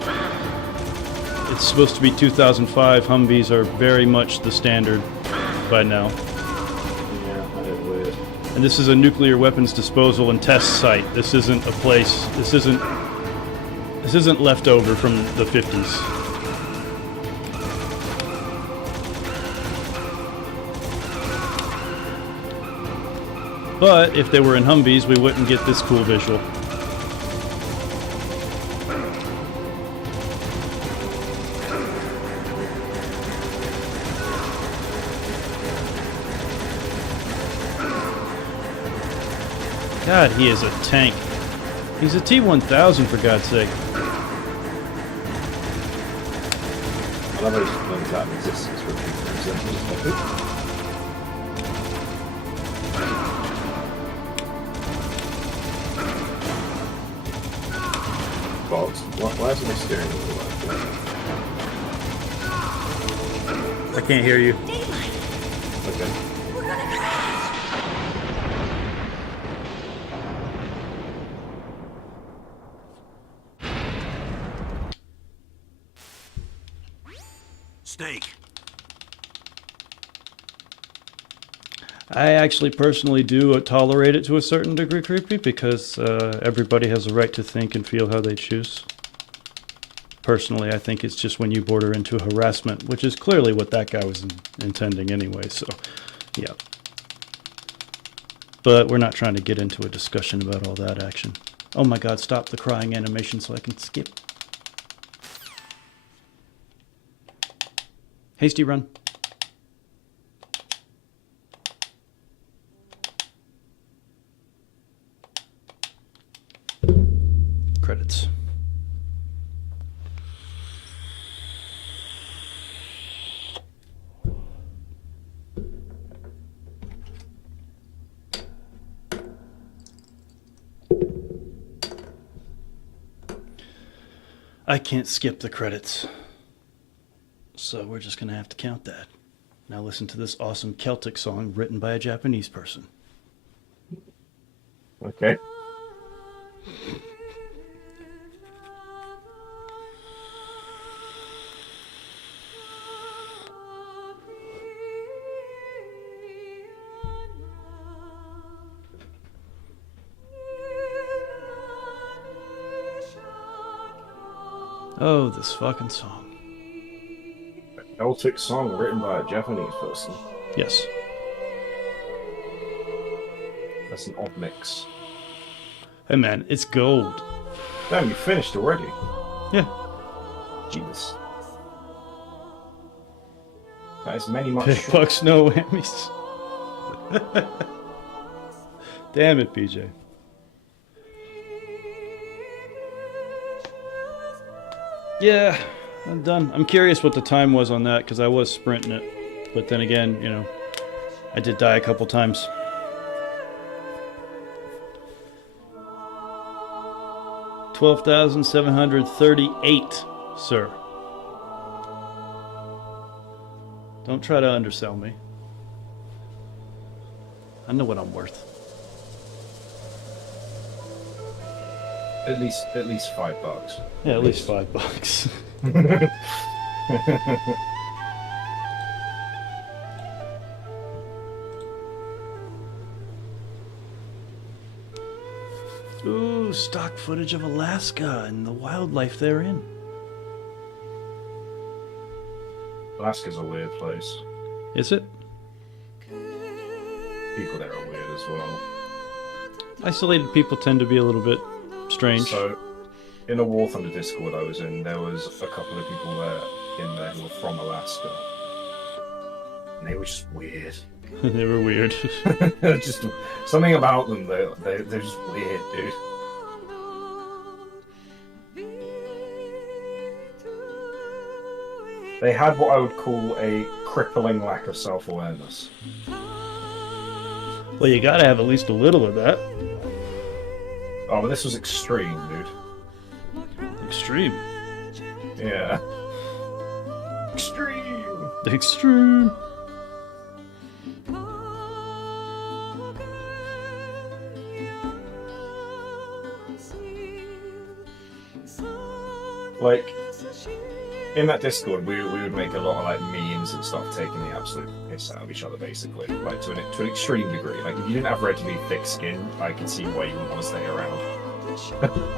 It's supposed to be 2005. Humvees are very much the standard by now. Yeah, that is weird. And this is a nuclear weapons disposal and test site. This isn't a place. This isn't leftover from the 50s. But if they were in Humvees, we wouldn't get this cool visual. God, he is a tank. He's a T-1000 for God's sake. I love how he's learned that existence for a few things. And he's like, "Oop." Box. Why isn't my steering wheel like I can't hear you. Daylight. Okay. We're gonna crash. Snake. I actually personally do tolerate it to a certain degree, creepy, because everybody has a right to think and feel how they choose. Personally, I think it's just when you border into harassment, which is clearly what that guy was intending anyway, so yeah. But we're not trying to get into a discussion about all that action. Oh my god, stop the crying animation so I can skip. Hasty run. Credits. I can't skip the credits. So we're just going to have to count that. Now listen to this awesome Celtic song written by a Japanese person. Okay. Oh, this fucking song. A Celtic song written by a Japanese person. Yes. That's an odd mix. Hey man, it's gold. Damn, you finished already. Yeah. Jesus. That is many much Big shorter. bucks, no whammies. Damn it, PJ. Yeah, I'm done. I'm curious what the time was on that, because I was sprinting it. But then again, you know, I did die a couple times. $12,738, sir. Don't try to undersell me. I know what I'm worth. At least $5. Yeah, at least $5. Ooh, stock footage of Alaska and the wildlife therein. Alaska's a weird place. Is it? People there are weird as well. Isolated people tend to be a little bit strange. So, in a War Thunder Discord I was in, there was a couple of people there who were from Alaska. And they were just weird. They were weird. Just something about them, they're just weird, dude. They had what I would call a crippling lack of self-awareness. Well, you gotta have at least a little of that. Oh, but this was extreme, dude. Extreme. Yeah. Extreme! Extreme. Like, in that Discord, we would make a lot of like memes and stuff, taking the absolute piss out of each other, basically, like to an extreme degree. Like, if you didn't have relatively thick skin, I could see why you wouldn't want to stay around.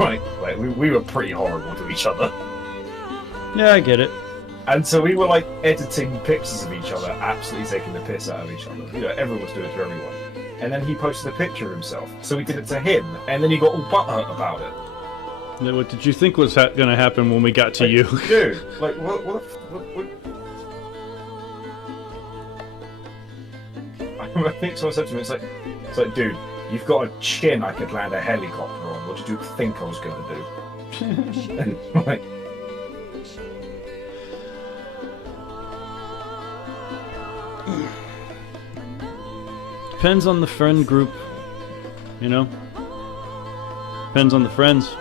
like we were pretty horrible to each other, Yeah, I get it. and so we were like editing pictures of each other, absolutely taking the piss out of each other. You know, everyone was doing it to everyone. And then he posted a picture of himself, so we did it to him, and then he got all butthurt about it. Now, what did you think was gonna happen when we got to you? Dude, like, what I think someone said to me, it's like, dude, you've got a chin I could land a helicopter on. What did you think I was gonna do? And, like, Depends on the friend group, you know? Depends on the friends.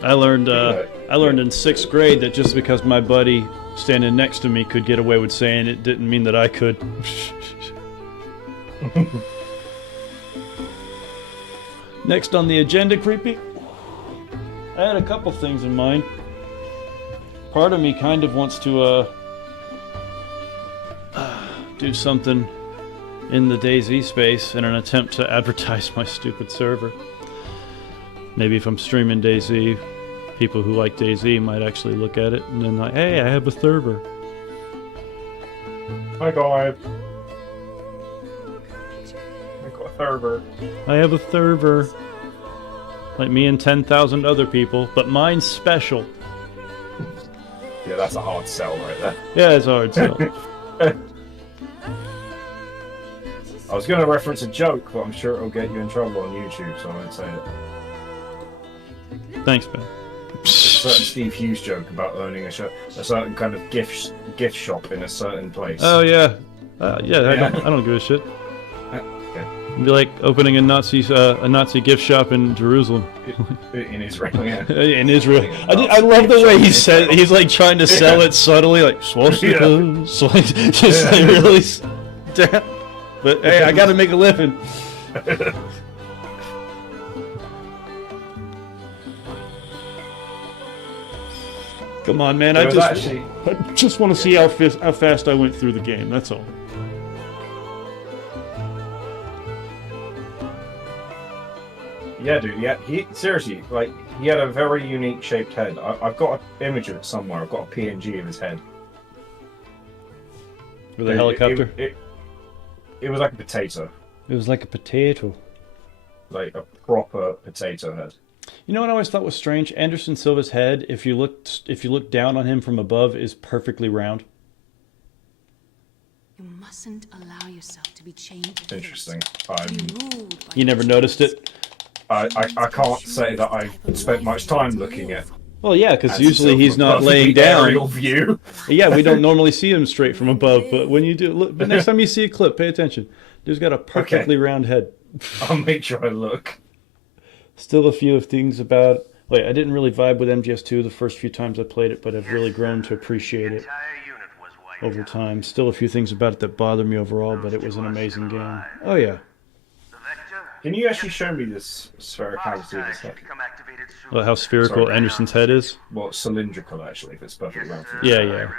I learned in 6th grade that just because my buddy standing next to me could get away with saying it didn't mean that I could. Next on the agenda, Creepy, I had a couple things in mind. Part of me kind of wants to do something in the DayZ space in an attempt to advertise my stupid server. Maybe if I'm streaming DayZ, people who like DayZ might actually look at it and then like, hey, I have a server. hi guys. I got a server. I have a server. Like me and 10,000 other people, but mine's special. Yeah, that's a hard sell right there. Yeah, it's hard sell. I was going to reference a joke, but I'm sure it'll get you in trouble on YouTube, so I won't say it. Thanks, Ben. There's a certain Steve Hughes joke about owning a certain kind of gift shop in a certain place. Oh yeah, yeah. I don't give a shit. Okay. It'd be like opening a Nazi gift shop in Jerusalem. In Israel, yeah. In Israel. I love the way he said. He's like trying to sell it subtly, like swastika, just like really. Damn. But hey, I gotta make a living. Come on, man! I just want to see how fast I went through the game. That's all. Yeah, dude. Yeah, seriously, like, he had a very unique shaped head. I've got an image of it somewhere. I've got a PNG of his head. With a helicopter. It was like a potato. It was like a potato. Like a proper potato head. You know what I always thought was strange? Anderson Silva's head, if you look down on him from above, is perfectly round. You mustn't allow yourself to be changed. Interesting. You never noticed it? I can't say that I spent much time looking at. Well, yeah, because usually he's not laying down. Aerial view. Yeah, we don't normally see him straight from above, but when you do, look, the next time you see a clip, pay attention. Dude's got a perfectly round head. I'll make sure I look. Still a few things about. Wait, I didn't really vibe with MGS2 the first few times I played it, but I've really grown to appreciate it. The entire unit was over time. Still a few things about it that bother me overall, but it was an amazing game. Oh yeah. Can you actually show me this sphericality of this head? Well, how spherical Sorry. Anderson's head is? Well, cylindrical actually, if it's perfectly round. Yeah, yeah.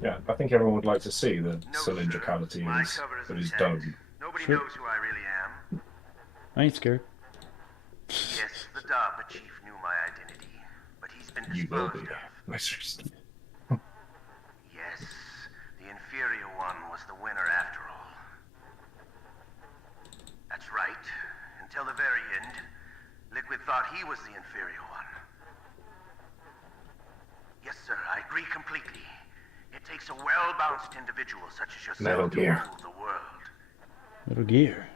Yeah, I think everyone would like to see the cylindricality of his dome. Nobody Sure. knows who I really am. I ain't scared. Yes, the DARPA chief knew my identity, but he's been You will disposed be. of. Yes, Yes, the inferior one was the winner after all. That's right. Until the very end, Liquid thought he was the inferior one. Yes, sir, I agree completely. It takes a well-balanced individual such as yourself Metal to Gear. rule the world. Metal Gear.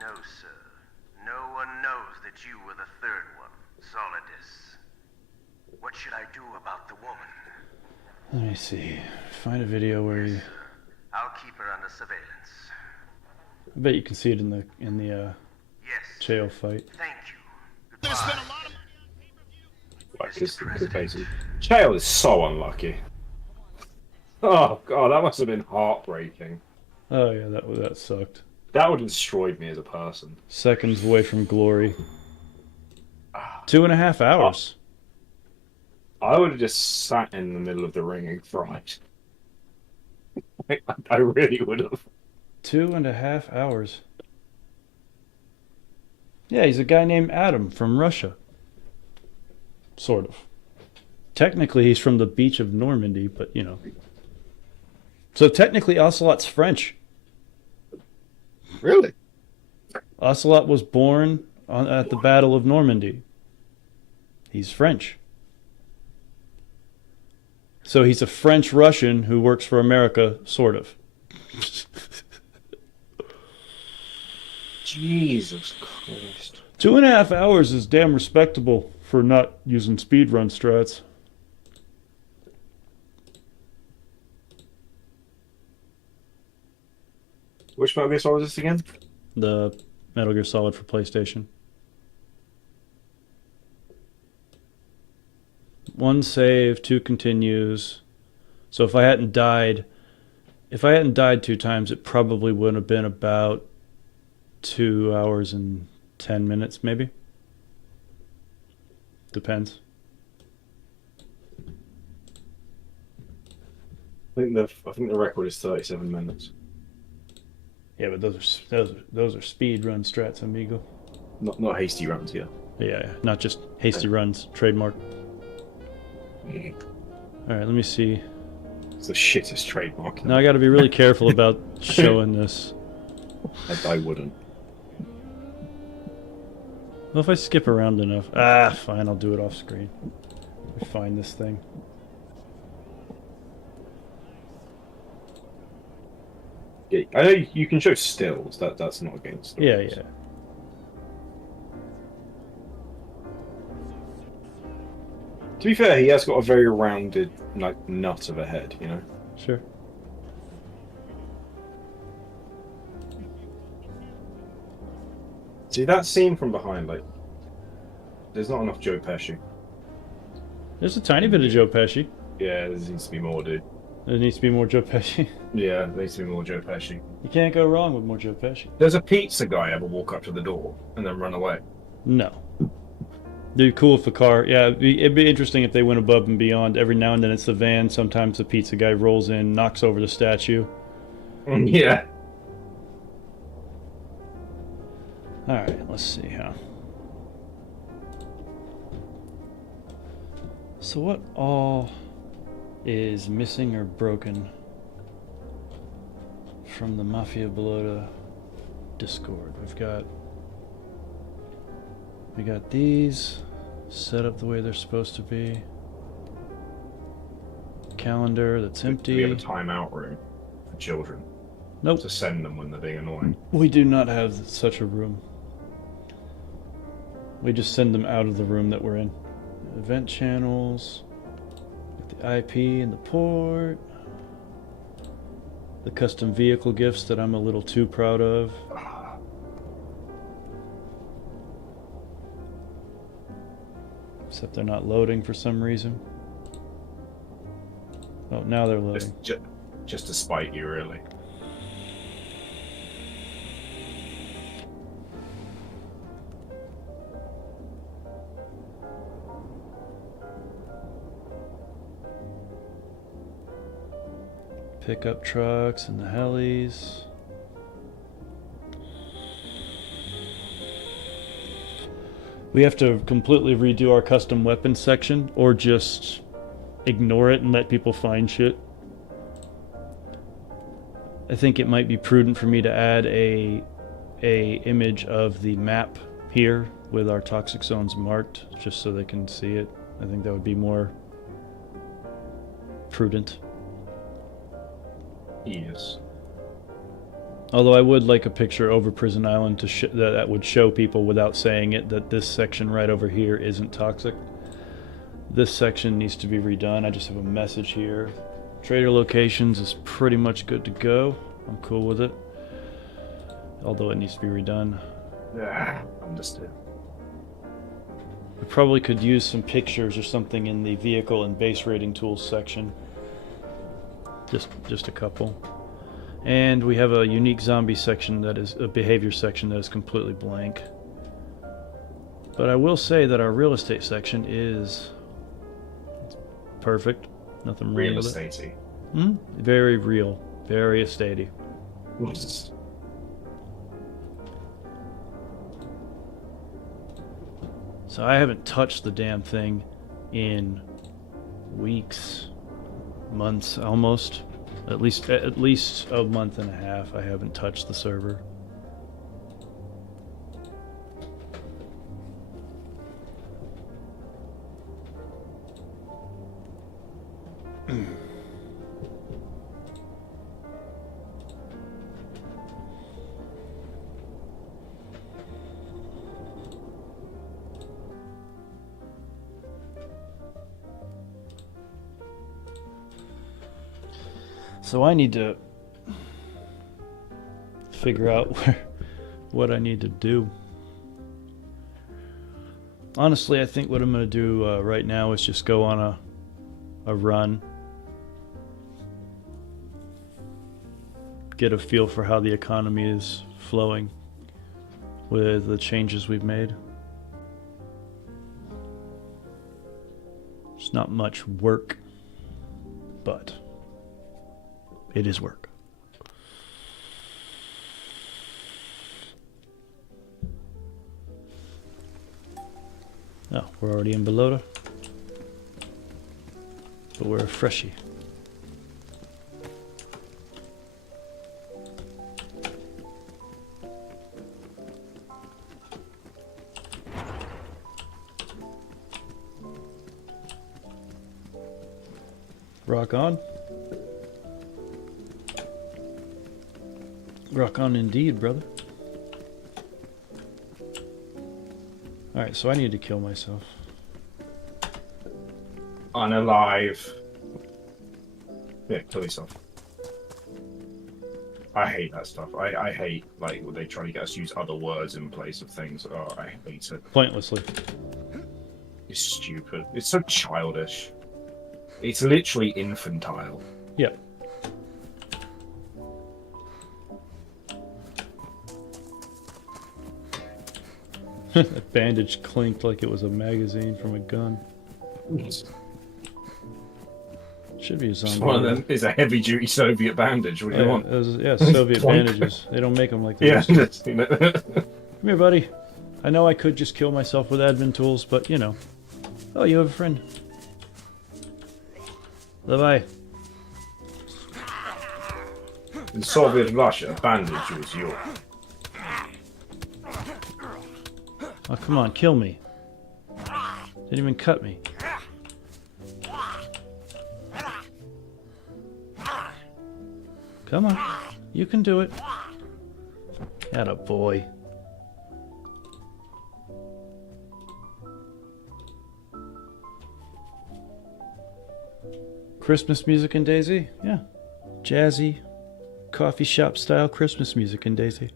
No, sir. No one knows that you were the third one, Solidus. What should I do about the woman? Let me see. Find a video where you... I'll keep her under surveillance. I bet you can see it in the Yes. jail fight. Thank you. Goodbye. like this basically. Chael is so unlucky. Oh god, that must have been heartbreaking. Oh yeah, that sucked. That would have destroyed me as a person. Seconds away from glory. 2.5 hours. I would have just sat in the middle of the ring and cried. I really would have. 2.5 hours. Yeah, he's a guy named Adam from Russia. Sort of. Technically, he's from the beach of Normandy, but you know. So technically, Ocelot's French. Really? Ocelot was born at the Battle of Normandy. He's French. So he's a French Russian who works for America, sort of. Jesus Christ. 2.5 hours is damn respectable for not using speedrun strats. Which Metal Gear Solid is this again? The Metal Gear Solid for PlayStation. 1 save, 2 continues. So if I hadn't died 2 times, it probably would have been about 2 hours and 10 minutes, maybe. Depends. I think the record is 37 minutes. Yeah, but those are speed run strats, amigo. Not hasty runs, yeah. Yeah, not just hasty runs, trademark. All right, let me see. It's the shittest trademark. Now I got to be really careful about showing this. I wouldn't. Well, if I skip around enough, fine, I'll do it off screen. Let me find this thing. Yeah, I know you can show stills. That's not against. Yeah, yeah. To be fair, he has got a very rounded, like, nut of a head, you know? Sure. See, that scene from behind, like, there's not enough Joe Pesci. There's a tiny bit of Joe Pesci. Yeah, there needs to be more, dude. There needs to be more Joe Pesci. Yeah, there needs to be more Joe Pesci. You can't go wrong with more Joe Pesci. Does a pizza guy ever walk up to the door and then run away? No. It'd be cool if a car... Yeah, it'd be interesting if they went above and beyond. Every now and then it's the van. Sometimes the pizza guy rolls in, knocks over the statue. Yeah. Alright, let's see how. So what all is missing or broken from the Mafia Balota Discord? We got these set up the way they're supposed to be. Calendar that's empty. We have a timeout room for children. Nope. To send them when they're being annoying. We do not have such a room. We just send them out of the room that we're in. Event channels. The IP and the port. The custom vehicle gifts that I'm a little too proud of. Except they're not loading for some reason. Oh, now they're loading. Just to spite you, really. Pickup trucks and the helis. We have to completely redo our custom weapons section, or just ignore it and let people find shit. I think it might be prudent for me to add a image of the map here with our toxic zones marked, just so they can see it. I think that would be more prudent. Yes. Although I would like a picture over Prison Island to that would show people without saying it that this section right over here isn't toxic. This section needs to be redone. I just have a message here. Trader locations is pretty much good to go. I'm cool with it. Although it needs to be redone. Yeah, understood. We probably could use some pictures or something in the vehicle and base rating tools section. Just a couple. And we have a unique zombie section that is a behavior section that is completely blank. But I will say that our real estate section is perfect. Nothing wrong Real with it. estatey. Very real. Very estatey. So I haven't touched the damn thing in weeks, months almost. At least a month and a half I haven't touched the server. So I need to figure out what I need to do. Honestly, I think what I'm going to do right now is just go on a run. Get a feel for how the economy is flowing with the changes we've made. It's not much work, but it is work. Oh, we're already in Belota. But we're a freshie. Rock on. Rock on indeed, brother. Alright, so I need to kill myself. Unalive. Yeah, kill yourself. I hate that stuff. I hate, like, when they try to get us to use other words in place of things. Oh, I hate it. Pointlessly. It's stupid. It's so childish. It's literally infantile. Yep. That bandage clinked like it was a magazine from a gun. Should be a zombie. One of them is a heavy-duty Soviet bandage. What do you want? Yeah, Soviet Clunk. bandages. They don't make them like Yeah. this. Come here, buddy. I know I could just kill myself with admin tools, but you know. Oh, you have a friend. Bye-bye. In Soviet Russia, a bandage was yours. Oh, come on, kill me. Didn't even cut me. Come on. You can do it. Atta boy. Christmas music in Daisy? Yeah. Jazzy, coffee shop style Christmas music in Daisy.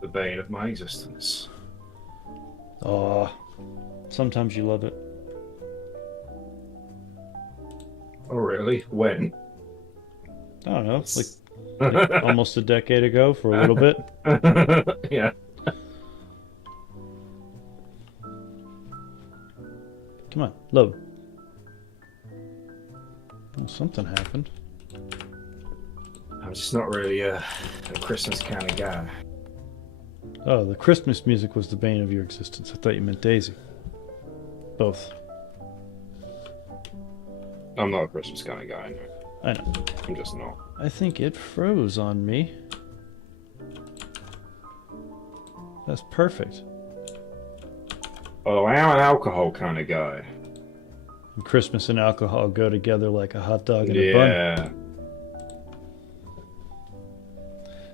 The bane of my existence. Aw. Sometimes you love it. Oh, really? When? I don't know, like almost a decade ago for a little bit. Yeah. Come on, load. Oh, something happened. I'm just not really a Christmas kind of guy. Oh, the Christmas music was the bane of your existence. I thought you meant Daisy. Both. I'm not a Christmas kind of guy. No. I know. I'm just not. I think it froze on me. That's perfect. Oh, I'm an alcohol kind of guy. And Christmas and alcohol go together like a hot dog and a bun. Yeah.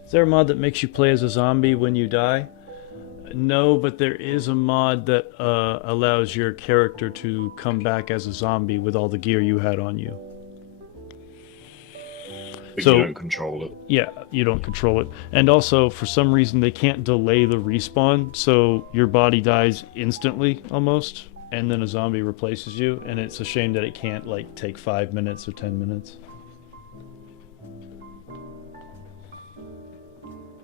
Is there a mod that makes you play as a zombie when you die? No, but there is a mod that allows your character to come back as a zombie with all the gear you had on you. But So- you don't control it. Yeah, you don't control it. And also, for some reason, they can't delay the respawn, so your body dies instantly, almost, and then a zombie replaces you, and it's a shame that it can't, like, take 5 minutes or 10 minutes.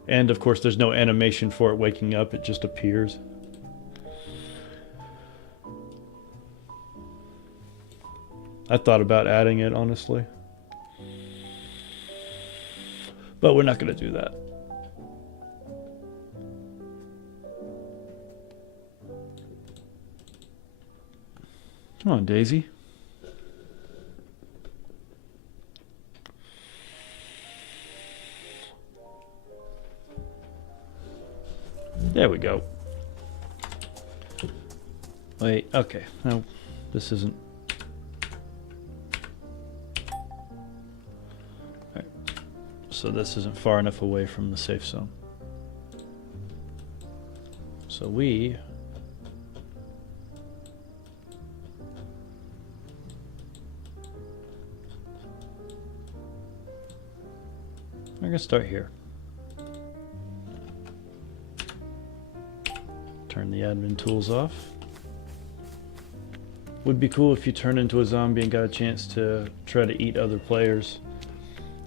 And, of course, there's no animation for it waking up, it just appears. I thought about adding it, honestly. But we're not going to do that. Come on, Daisy. There we go. Wait, okay. No, this isn't. Alright. So this isn't far enough away from the safe zone. So we are gonna start here. Turn the admin tools off. Would be cool if you turned into a zombie and got a chance to try to eat other players.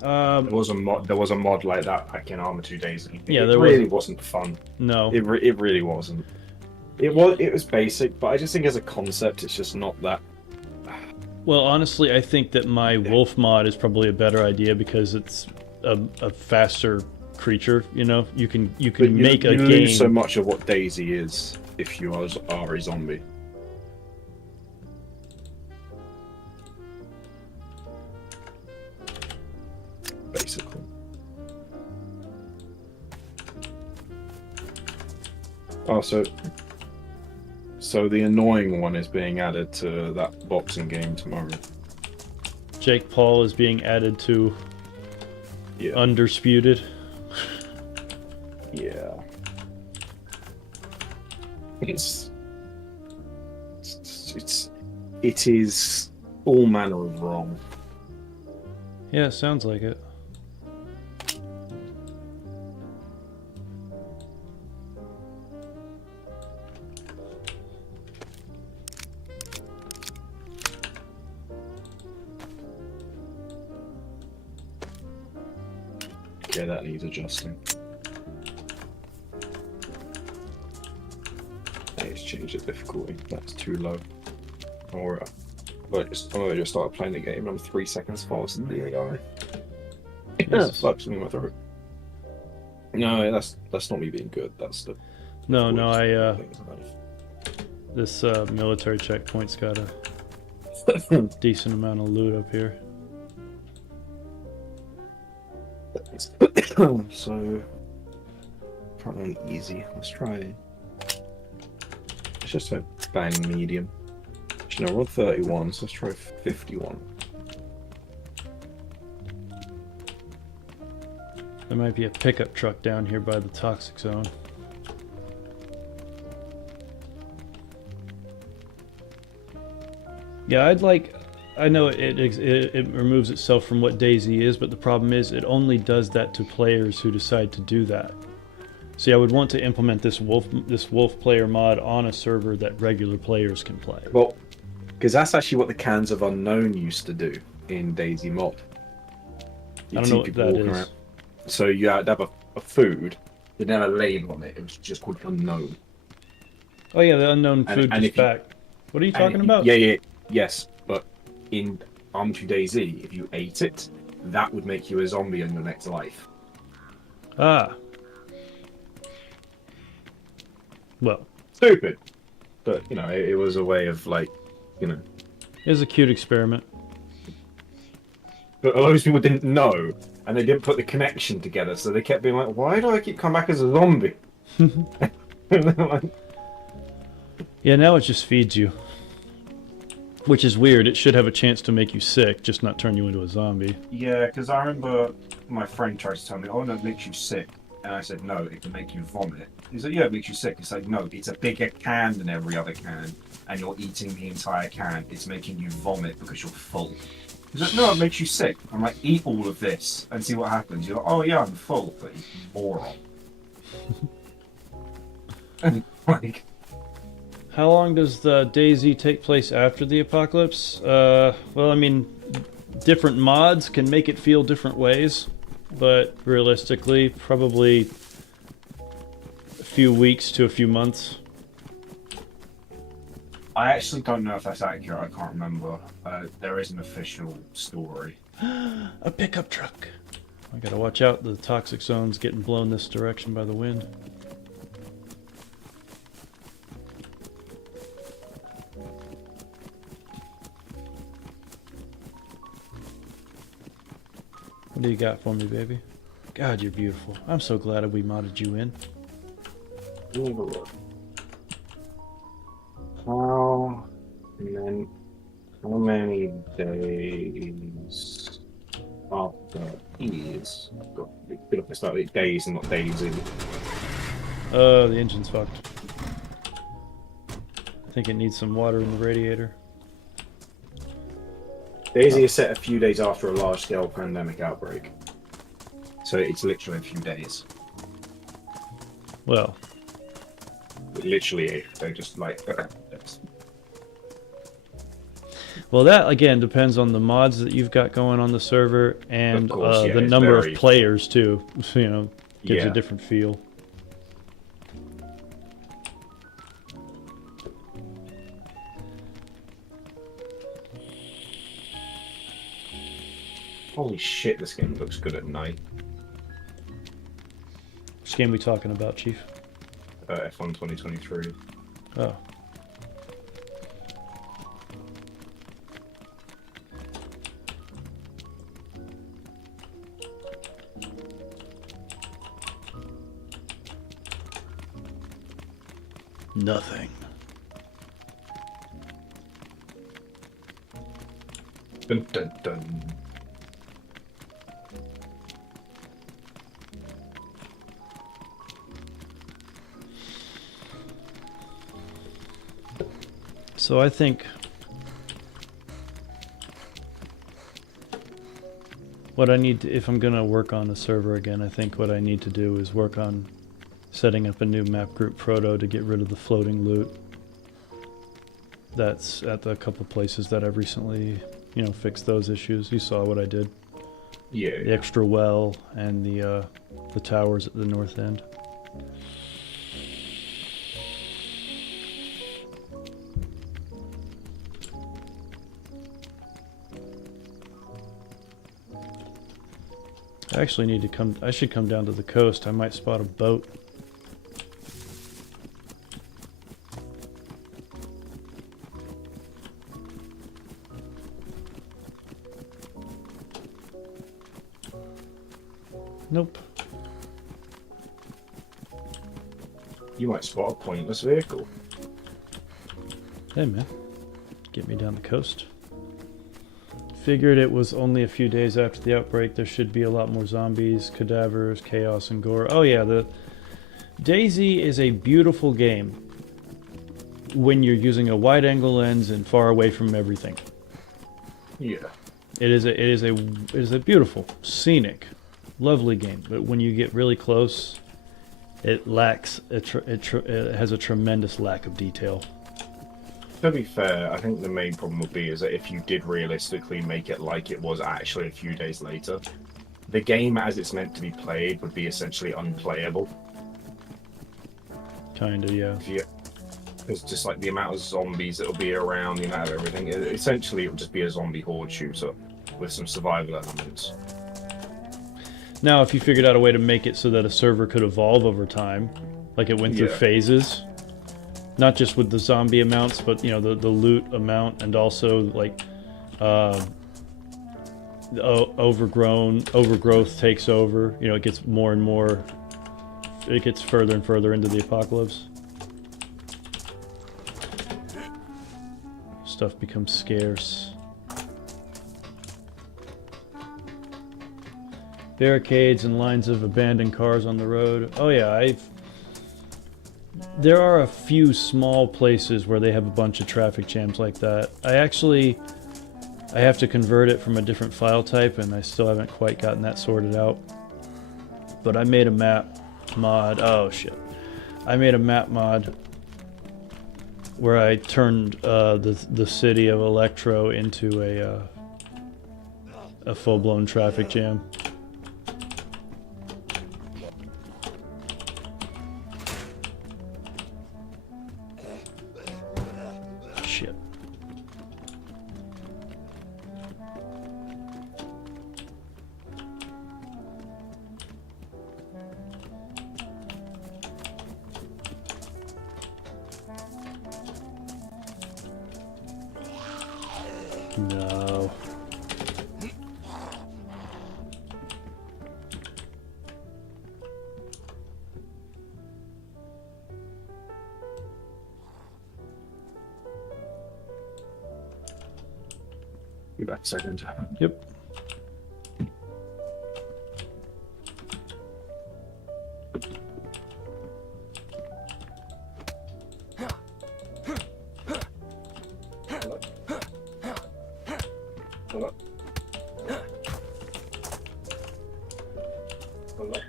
There was a mod like that back in Arma 2 Daisy. Yeah, it there really wasn't fun. No. It really wasn't. It was basic, but I just think as a concept, it's just not that. Well, honestly, I think that my wolf mod is probably a better idea because it's a faster creature. You know, you can But make you a lose game. so much of what Daisy is if you are a zombie. Basically. Oh, so the annoying one is being added to that boxing game tomorrow. Jake Paul is being added to Yeah. Undisputed. Yeah. It is all manner of wrong. Yeah, it sounds like it. Yeah, that needs adjusting. Let's change the difficulty. That's too low. Or I just started playing the game. I'm 3 seconds faster than the AI. Jesus. Fucks me in my throat. No, that's not me being good. That's the. No, difficulty. this military checkpoint's got a decent amount of loot up here. So, probably easy. Let's try. Let's just try bang medium. Actually, no, we're on 31, so let's try 51. There might be a pickup truck down here by the toxic zone. Yeah, I know it removes itself from what Daisy is, but the problem is it only does that to players who decide to do that. See, I would want to implement this wolf player mod on a server that regular players can play. Well, because that's actually what the Cans of Unknown used to do. in Daisy Mob. I don't know what that is. So you had to have a food. It didn't have a label on it. It was just called unknown. Oh yeah, the unknown food and is if you- back. What are you talking about? Yes. But in Arm 2 DayZ, if you ate it, that would make you a zombie in your next life. Ah. Well, Stupid. But, it was a way of, like, it was a cute experiment. But a lot of people didn't know, and they didn't put the connection together, so they kept being like, why do I keep coming back as a zombie? Yeah, now it just feeds you. Which is weird. It should have a chance to make you sick, just not turn you into a zombie. Yeah, because I remember my friend tried to tell me, oh no, it makes you sick. And I said, no, it can make you vomit. He said, yeah, it makes you sick. It's like, no, it's a bigger can than every other can, and you're eating the entire can. It's making you vomit because you're full. He's like, no, it makes you sick. I'm like, eat all of this and see what happens. You're like, oh yeah, I'm full, but you moron. And like, How long does the DayZ take place after the apocalypse? Well, I mean, different mods can make it feel different ways, but realistically, probably a few weeks to a few months. I actually don't know if that's accurate. I can't remember. There is an official story. A pickup truck. I gotta watch out. The toxic zone's getting blown this direction by the wind. What do you got for me, baby? God, you're beautiful. I'm so glad we modded you in. Let me have a look. How many days after is? Got good up about it. Days and not days. The engine's fucked. I think it needs some water in the radiator. Daisy is set a few days after a large-scale pandemic outbreak, so it's literally a few days. Well, Literally, they're just like. well, that again depends on the mods that you've got going on the server and Of course, yeah, the it's number very- of players too. So, gives Yeah. a different feel. Holy shit! This game looks good at night. Which game we talking about, Chief? F1 2023. Oh. Nothing. Dun, dun, dun. So I think what I need to, if I'm gonna work on a server again, I think what I need to do is work on setting up a new map group proto to get rid of the floating loot. That's at the couple places that I've recently, fixed those issues. You saw what I did. Yeah. The extra well and the towers at the north end. I actually need to come. I should come down to the coast. I might spot a boat. Nope. You might spot a pointless vehicle. Hey man, get me down the coast. Figured it was only a few days after the outbreak. There should be a lot more zombies, cadavers, chaos, and gore. Oh yeah, the DayZ is a beautiful game when you're using a wide-angle lens and far away from everything. Yeah. It is a beautiful, scenic, lovely game. But when you get really close, it lacks. It has a tremendous lack of detail. To be fair, I think the main problem would be is that if you did realistically make it like it was actually a few days later, the game as it's meant to be played would be essentially unplayable. Kinda, yeah. Because just like the amount of zombies that'll be around, the amount of everything, essentially it would just be a zombie horde shooter with some survival elements. Now, if you figured out a way to make it so that a server could evolve over time, like it went through phases, not just with the zombie amounts, but you know the loot amount, and also like overgrowth takes over. You know, it gets more and more. It gets further and further into the apocalypse. Stuff becomes scarce. Barricades and lines of abandoned cars on the road. Oh yeah, there are a few small places where they have a bunch of traffic jams like that. I have to convert it from a different file type, and I still haven't quite gotten that sorted out. But I made a map mod. Oh shit. I made a map mod where I turned the city of Electro into a full-blown traffic jam. Shit. No. Be back a second. Yep.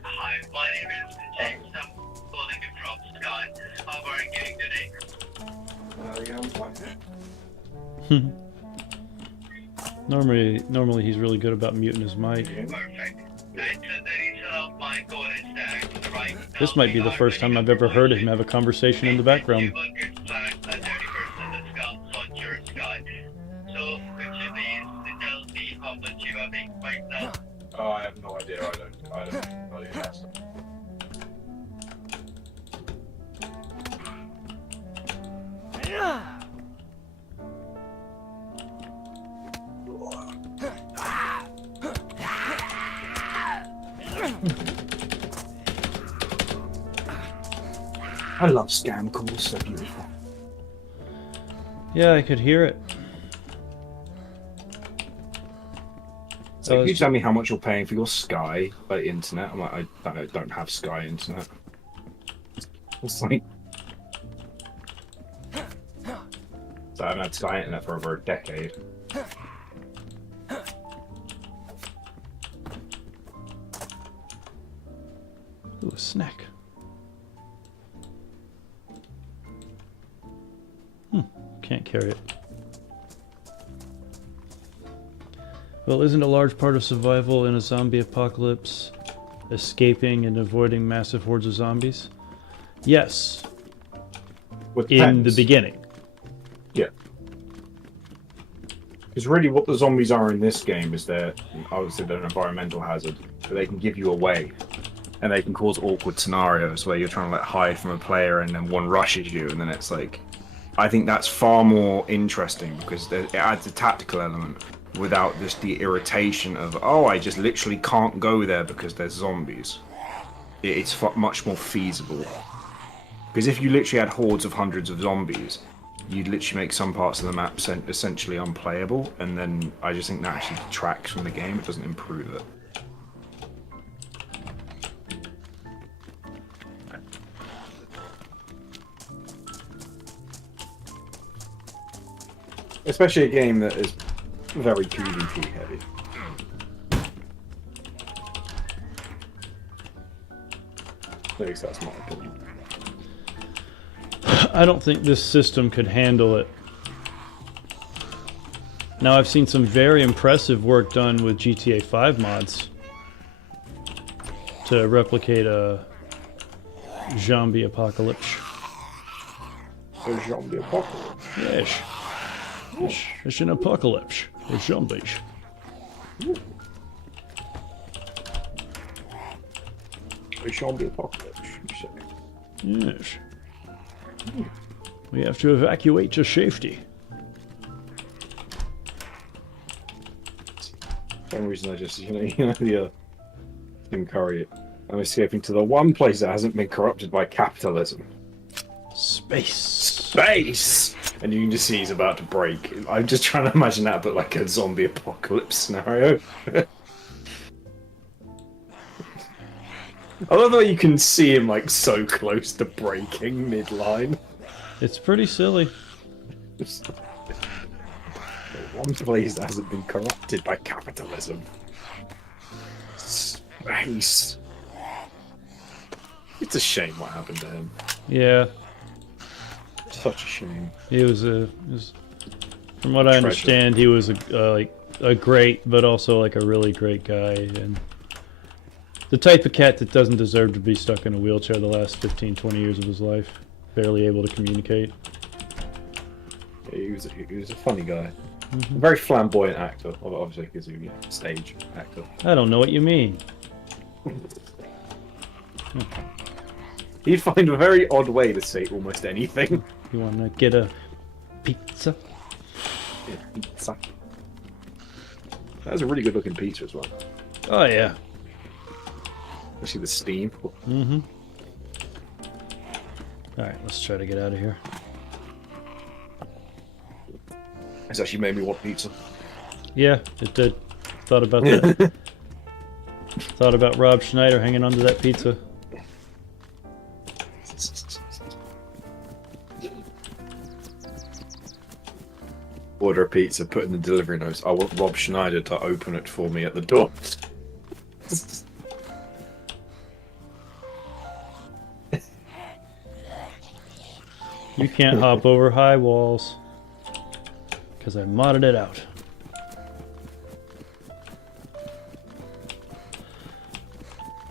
Hi, my name is James. I'm calling you from Sky. How are you doing today? Yeah, I'm fine. Normally he's really good about muting his mic. Perfect. And the reason of my call is that right now This might be the first time I've ever heard him have a conversation in the background. you will get flagged at 30% discount on your Sky. So, could you please tell me how much you are paying right now? Oh, I have no idea. I don't know the answer. I love scam calls, so beautiful. Yeah, I could hear it. So can you tell me how much you're paying for your Sky like internet? I'm like, I don't have Sky internet. It's like, so I haven't had Sky internet for over a decade. Ooh, a snack. Can't carry it. Well, isn't a large part of survival in a zombie apocalypse escaping and avoiding massive hordes of zombies? Yes. In the beginning. Yeah. Because really what the zombies are in this game is obviously they're an environmental hazard, but they can give you away. And they can cause awkward scenarios where you're trying to like hide from a player and then one rushes you, and then it's like, I think that's far more interesting because it adds a tactical element without just the irritation of, oh, I just literally can't go there because there's zombies. It's much more feasible. Because if you literally had hordes of hundreds of zombies, you'd literally make some parts of the map essentially unplayable, and then I just think that actually detracts from the game. It doesn't improve it. Especially a game that is very PvP heavy. At least that's my opinion. I don't think this system could handle it Now I've seen some very impressive work done with GTA 5 mods to replicate a zombie apocalypse. A zombie apocalypse. Yes. It's an apocalypse. It's zombies. A zombie apocalypse, you say? Yes. We have to evacuate to safety. For some reason I just, the Tim Curry. I'm escaping to the one place that hasn't been corrupted by capitalism. Space. Space! And you can just see he's about to break. I'm just trying to imagine that, but like a zombie apocalypse scenario. I love the way you can see him like so close to breaking mid-line. It's pretty silly. One place that hasn't been corrupted by capitalism. Space. It's a shame what happened to him. Yeah. Such a shame. He was from what I understand, he was a great, but also like a really great guy, and the type of cat that doesn't deserve to be stuck in a wheelchair the last 15, 20 years of his life, barely able to communicate. Yeah, he was a funny guy. A very flamboyant actor, obviously, because he's a stage actor. I don't know what you mean. He'd find a very odd way to say almost anything. You want to get a pizza? Yeah, pizza. That was a really good looking pizza as well. Oh yeah. Especially the steam. Mm-hmm. Alright, let's try to get out of here. It's actually made me want pizza. Yeah, it did. Thought about that. Thought about Rob Schneider hanging onto that pizza. Order a pizza, put in the delivery notes. I want Rob Schneider to open it for me at the door. You can't hop over high walls. Because I modded it out.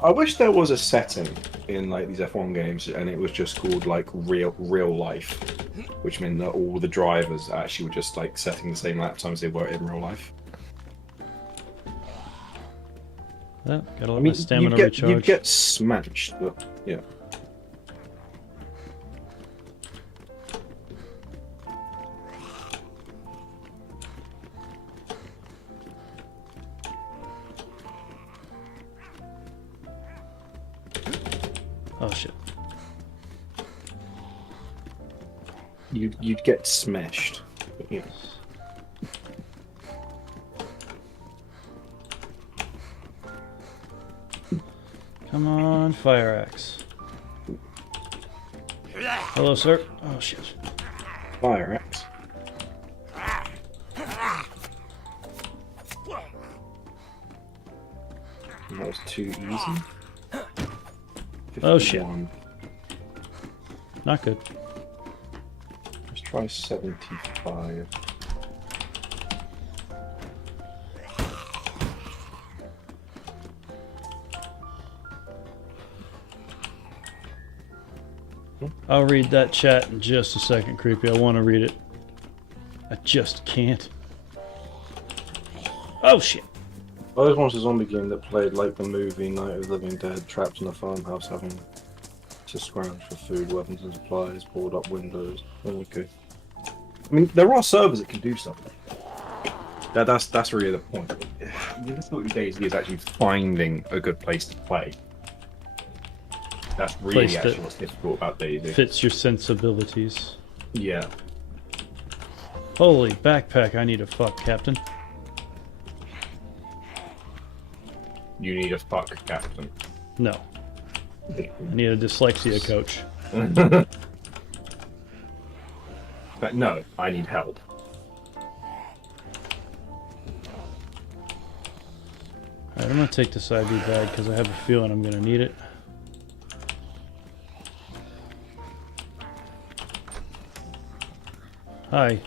I wish there was a setting in like these F1 games and it was just called like real life, which meant that all the drivers actually were just like setting the same lap times they were in real life. Yeah, gotta let my stamina you'd recharge. get smashed, but yeah. Oh shit. You'd get smashed. But, yeah. Come on, fire axe. Hello, sir. Oh shit. Fire axe. That was too easy. Oh shit. 51. Not good. Let's try 75. I'll read that chat in just a second, Creepy. I want to read it. I just can't. Oh shit. I always wanted a zombie game that played like the movie Night of the Living Dead, trapped in a farmhouse having to scrounge for food, weapons and supplies, board up windows. Okay. I mean, there are servers that can do stuff. That's really the point. The difficulty days is actually finding a good place to play. That's really Place actually that what's difficult about Daisy. fits your sensibilities. Yeah. Holy backpack, I need a fuck, Captain. You need a fuck captain. No. I need a dyslexia coach. But no, I need help. Alright, I'm gonna take this IV bag because I have a feeling I'm gonna need it. Hi.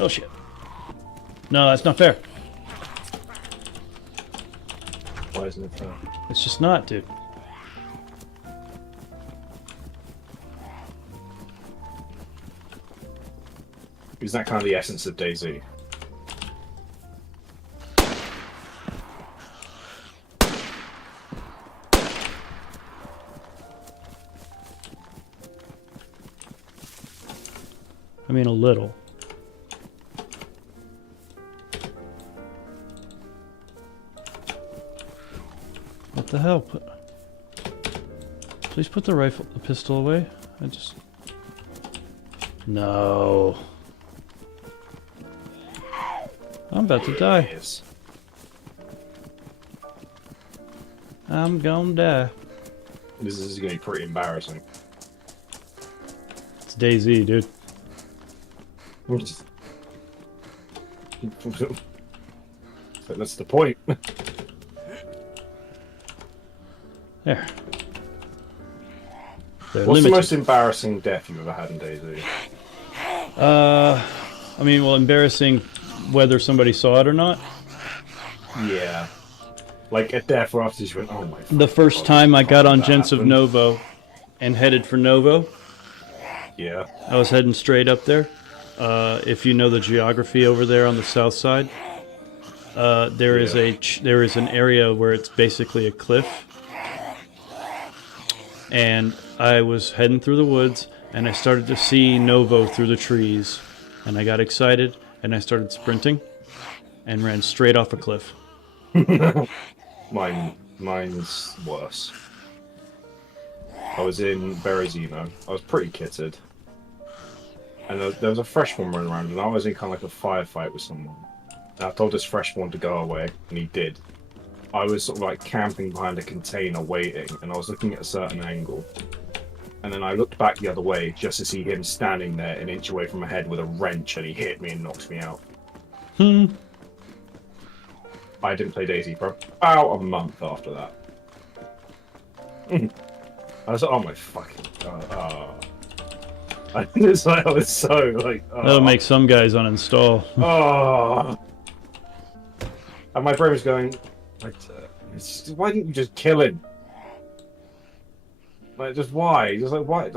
Oh shit. No, that's not fair. Why isn't it fair? It's just not, dude. Is that kind of the essence of DayZ? I mean, a little. What the hell? Please put the pistol away. I just... No. I'm about to die. Yes. I'm gonna die. This is going to be pretty embarrassing. It's DayZ, dude. So that's the point. There. They're What's the limited. most embarrassing death you've ever had in DayZ? I mean, well, embarrassing whether somebody saw it or not. Yeah. Like a death where after you went, oh my The first God, time I got on that Gents of happened. Novo and headed for Novo, Yeah. I was heading straight up there. If you know the geography over there on the south side, there is an area where it's basically a cliff, and I was heading through the woods, and I started to see Novo through the trees, and I got excited, and I started sprinting, and ran straight off a cliff. Mine's worse. I was in Berezino. I was pretty kitted. And there was a fresh one running around, and I was in kind of like a firefight with someone. And I told this fresh one to go away, and he did. I was sort of like camping behind a container waiting, and I was looking at a certain angle. And then I looked back the other way just to see him standing there an inch away from my head with a wrench, and he hit me and knocked me out. I didn't play DayZ for about a month after that. I was like, oh my fucking god. I was so like... That'll make some guys uninstall. And my brain was going, like, why didn't you just kill him? Like, just why? Just like, why?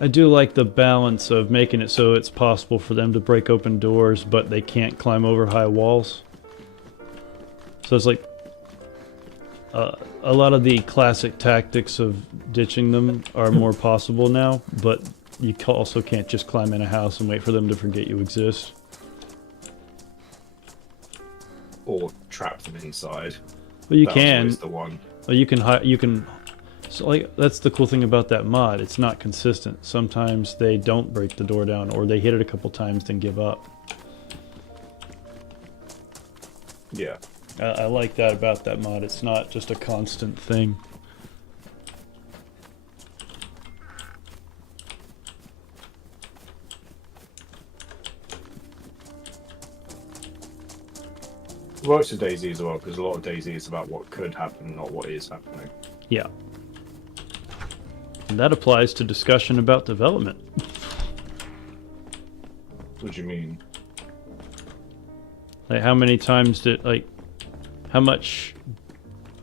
I do like the balance of making it so it's possible for them to break open doors, but they can't climb over high walls. So it's like a lot of the classic tactics of ditching them are more possible now, but you also can't just climb in a house and wait for them to forget you exist. Or trap them inside. But you That was can. always the one. Or you can. So like that's the cool thing about that mod. It's not consistent. Sometimes they don't break the door down, or they hit it a couple times then give up. Yeah. I like that about that mod. It's not just a constant thing. It works with DayZ as well, because a lot of DayZ is about what could happen, not what is happening. Yeah. And that applies to discussion about development. What do you mean? Like how many times did how much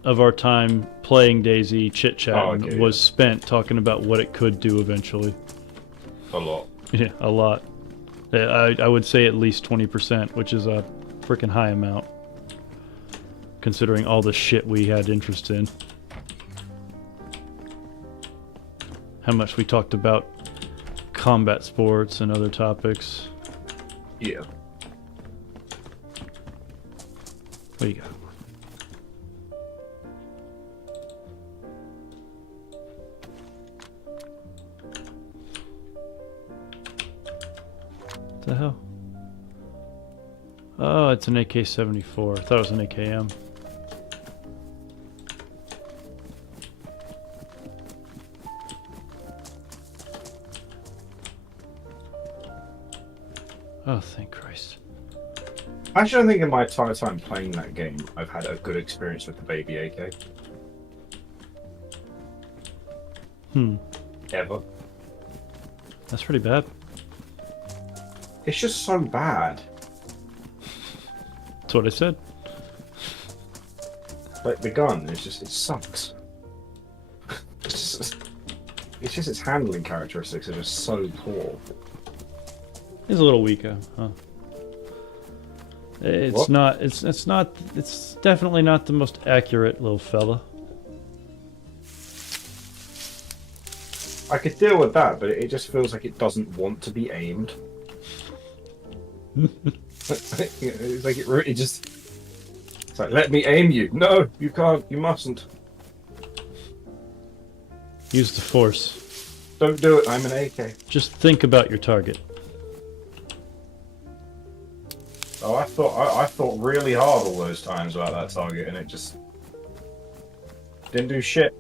of our time playing DayZ chit-chatting was spent talking about what it could do eventually? A lot. Yeah, a lot. I would say at least 20%, which is a freaking high amount, considering all the shit we had interest in. How much we talked about combat sports and other topics. Yeah. What do you got? What the hell? Oh, it's an AK-74. I thought it was an AKM. Oh, thank Christ. Actually, I don't think in my entire time playing that game, I've had a good experience with the baby AK. Ever. That's pretty bad. It's just so bad. That's what I said. Like, the gun, it sucks. It's just its handling characteristics are just so poor. It's a little weaker, huh? It's What? not. It's definitely not the most accurate little fella. I could deal with that, but it just feels like it doesn't want to be aimed. It's like it really just... It's like, let me aim you. No, you can't. You mustn't. Use the force. Don't do it. I'm an AK. Just think about your target. Oh, I thought really hard all those times about that target, and it just didn't do shit.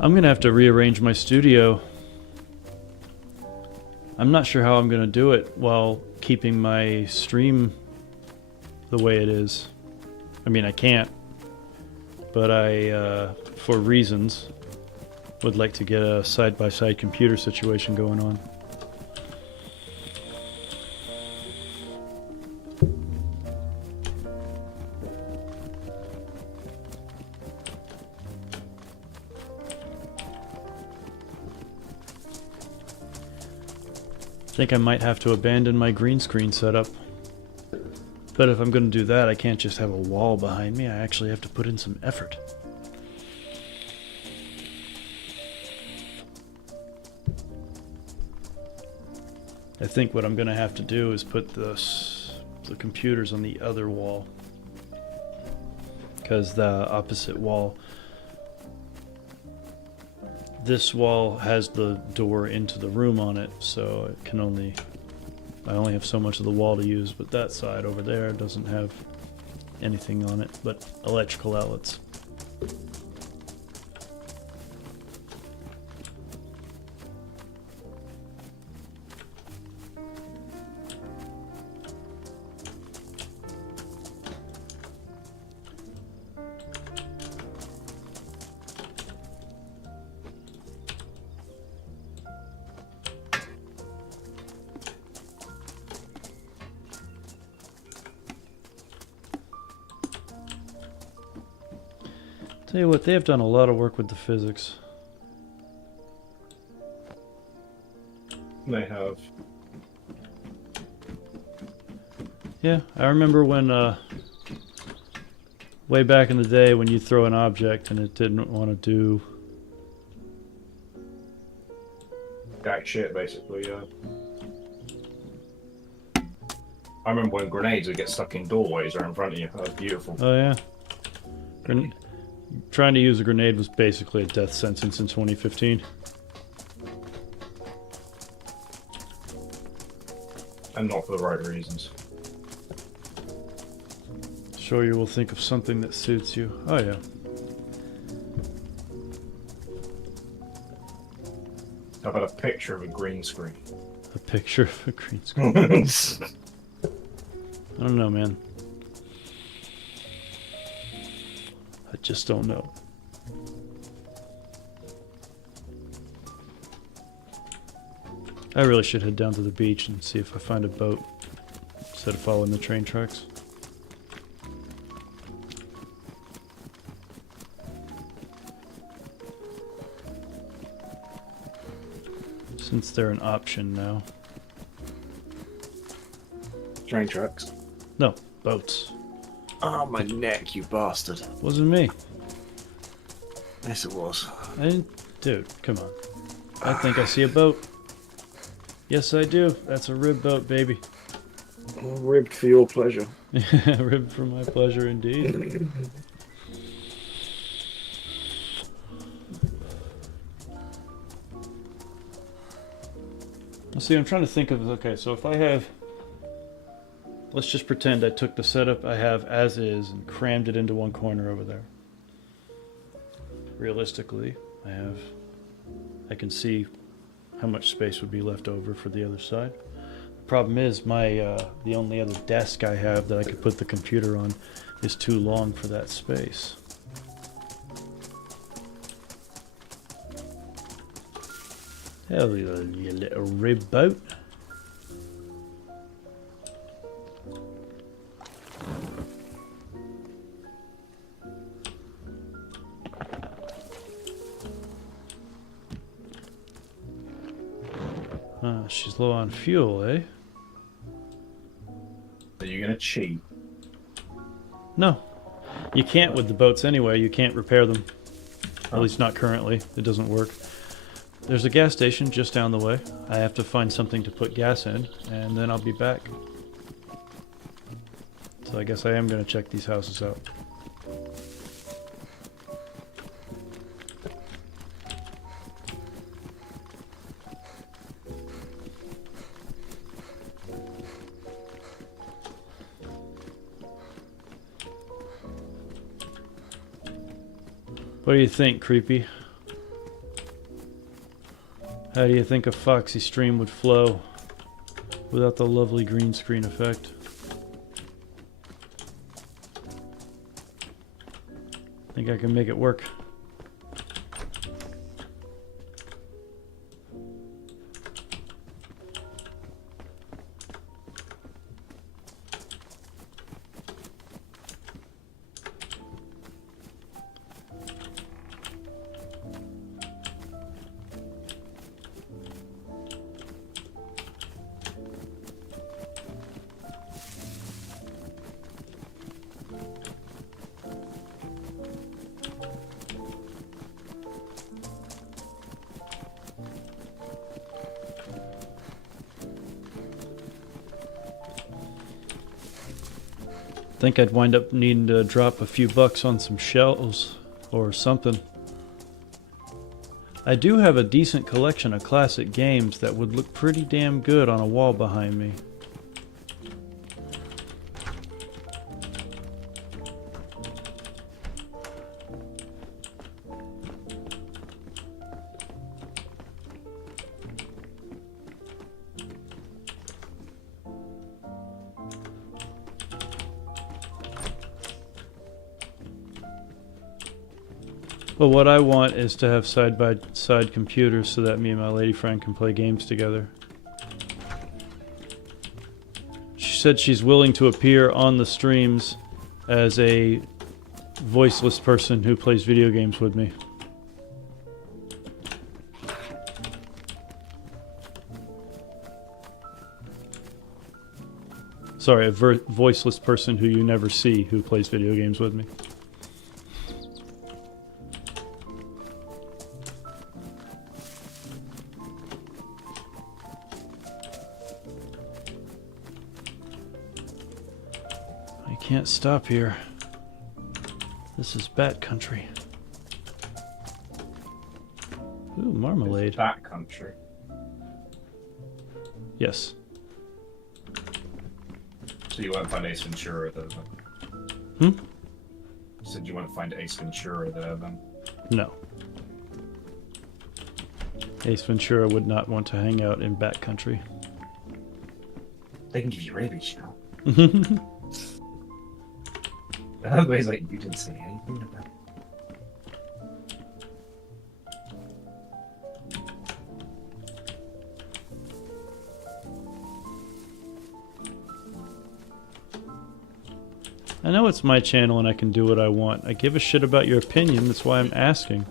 I'm gonna have to rearrange my studio. I'm not sure how I'm gonna do it while keeping my stream the way it is. I mean, I can't, but I, for reasons, would like to get a side-by-side computer situation going on. I think I might have to abandon my green screen setup. But if I'm going to do that, I can't just have a wall behind me. I actually have to put in some effort. I think what I'm going to have to do is put the computers on the other wall. Because the opposite wall... This wall has the door into the room on it, so it can only... I only have so much of the wall to use, but that side over there doesn't have anything on it but electrical outlets. Tell you what, they have done a lot of work with the physics. They have. Yeah, I remember when, way back in the day when you throw an object and it didn't want to do... Jack shit, basically, yeah. I remember when grenades would get stuck in doorways right in front of you. That was beautiful. Oh yeah. Trying to use a grenade was basically a death sentence in 2015. And not for the right reasons. Sure you will think of something that suits you. Oh yeah. How about a picture of a green screen? A picture of a green screen. I don't know, man. I just don't know. I really should head down to the beach and see if I find a boat instead of following the train tracks. Since they're an option now. Train tracks. No, boats. Oh, my neck, you bastard. Wasn't me. Yes, it was. I didn't... Dude, come on. I think I see a boat. Yes, I do. That's a rib boat, baby. Ribbed for your pleasure. Rib for my pleasure, indeed. Let's see, I'm trying to think of... Okay, so if I have... Let's just pretend I took the setup I have as is and crammed it into one corner over there. Realistically, I can see how much space would be left over for the other side. The problem is the only other desk I have that I could put the computer on is too long for that space. Hell, you little rib boat. She's low on fuel, eh? Are you gonna cheat? No. You can't with the boats anyway. You can't repair them. At least not currently. It doesn't work. There's a gas station just down the way. I have to find something to put gas in, and then I'll be back. So I guess I am going to check these houses out. What do you think, Creepy? How do you think a Foxy stream would flow without the lovely green screen effect? Think I can make it work. Think I'd wind up needing to drop a few bucks on some shells or something. I do have a decent collection of classic games that would look pretty damn good on a wall behind me. But what I want is to have side-by-side computers so that me and my lady friend can play games together. She said she's willing to appear on the streams as a voiceless person who plays video games with me. Sorry, a voiceless person who you never see who plays video games with me. Can't stop here. This is bat country. Ooh, marmalade. Bat country. Yes. So you won't find Ace Ventura there then? Said you won't find Ace Ventura there then? No. Ace Ventura would not want to hang out in bat country. They can give you rabies now. Everybody's like, you didn't say anything about it. I know it's my channel and I can do what I want. I give a shit about your opinion, that's why I'm asking.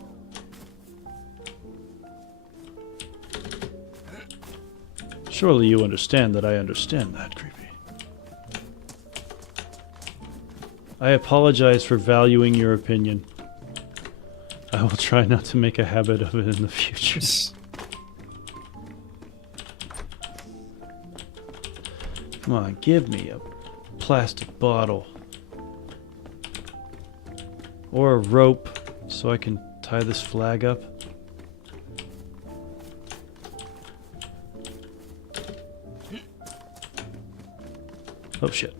Surely you understand that I understand that, Creepy. I apologize for valuing your opinion. I will try not to make a habit of it in the future. Come on, give me a plastic bottle. Or a rope so I can tie this flag up. Oh shit.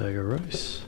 Bag of rice.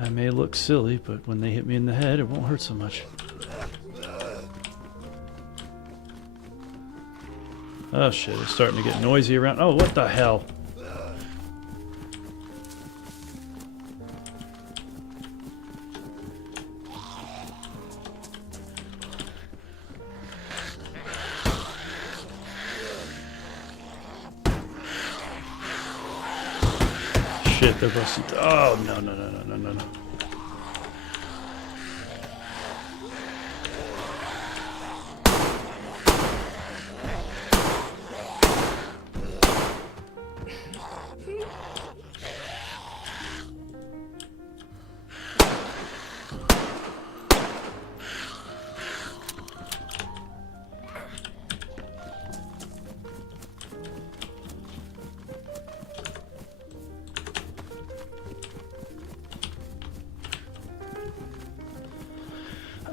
I may look silly, but when they hit me in the head, it won't hurt so much. Oh shit, it's starting to get noisy around. Oh, what the hell? Shit, they're busting. Oh, no, no, no, no, no, no, no.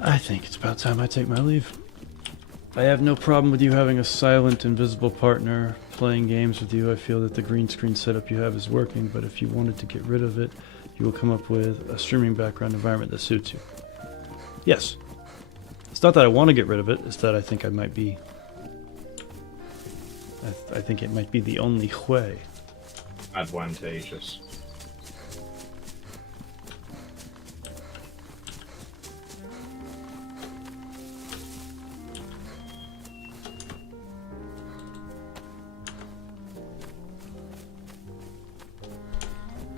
I think it's about time I take my leave. I have no problem with you having a silent, invisible partner playing games with you. I feel that the green screen setup you have is working, but if you wanted to get rid of it, you will come up with a streaming background environment that suits you. Yes. It's not that I want to get rid of it, it's that I think I might be... I think it might be the only way. Advantageous.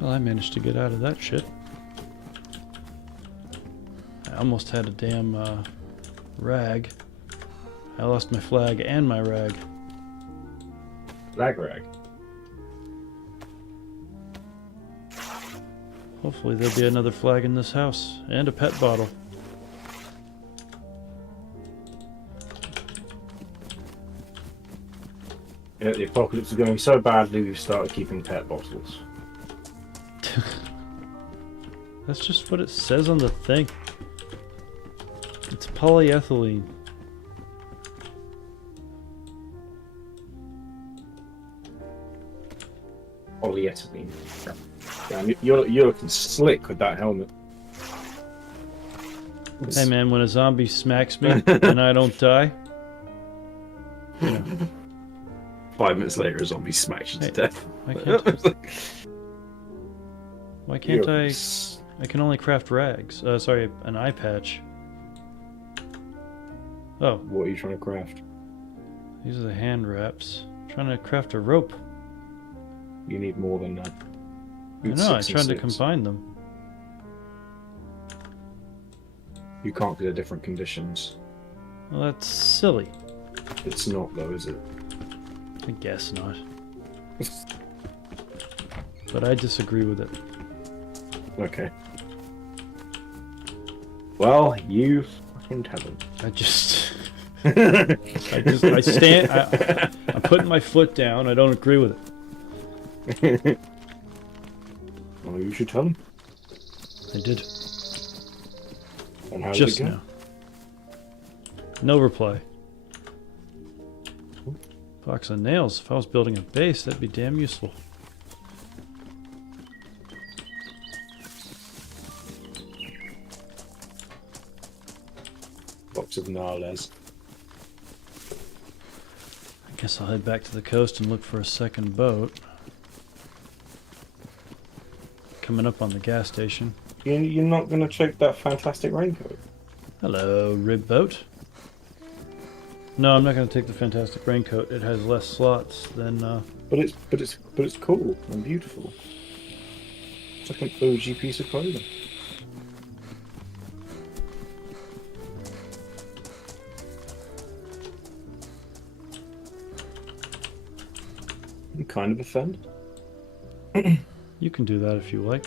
Well, I managed to get out of that shit. I almost had a damn rag. I lost my flag and my rag. Flag rag. Hopefully there'll be another flag in this house. And a pet bottle. Yeah, the apocalypse is going so badly we've started keeping pet bottles. That's just what it says on the thing. It's polyethylene. Polyethylene. Damn, you're looking slick with that helmet. Hey man, when a zombie smacks me and I don't die, you know, 5 minutes later, a zombie smacks you to death. why can't I can only craft rags. Sorry, an eye patch. Oh, What are you trying to craft? these are the hand wraps. I'm trying to craft a rope. You need more than that. I know, I tried to combine them. You can't get the different conditions. Well, that's silly. It's not though, is it? I guess not. But I disagree with it. Okay. Well, you fucking tell him. I'm putting my foot down. I don't agree with it. Well, you should tell him. I did. And how did Just it go? now. No reply. Box of nails. If I was building a base, that'd be damn useful. Box of gnarles. I Guess I'll head back to the coast and look for a second boat. Coming up on the gas station. You're not gonna check that fantastic raincoat? Hello, rib boat. No, I'm not going to take the fantastic raincoat. It has less slots than. But it's cool and beautiful. It's like an OG piece of clothing. I'm kind of offended. You can do that if you like.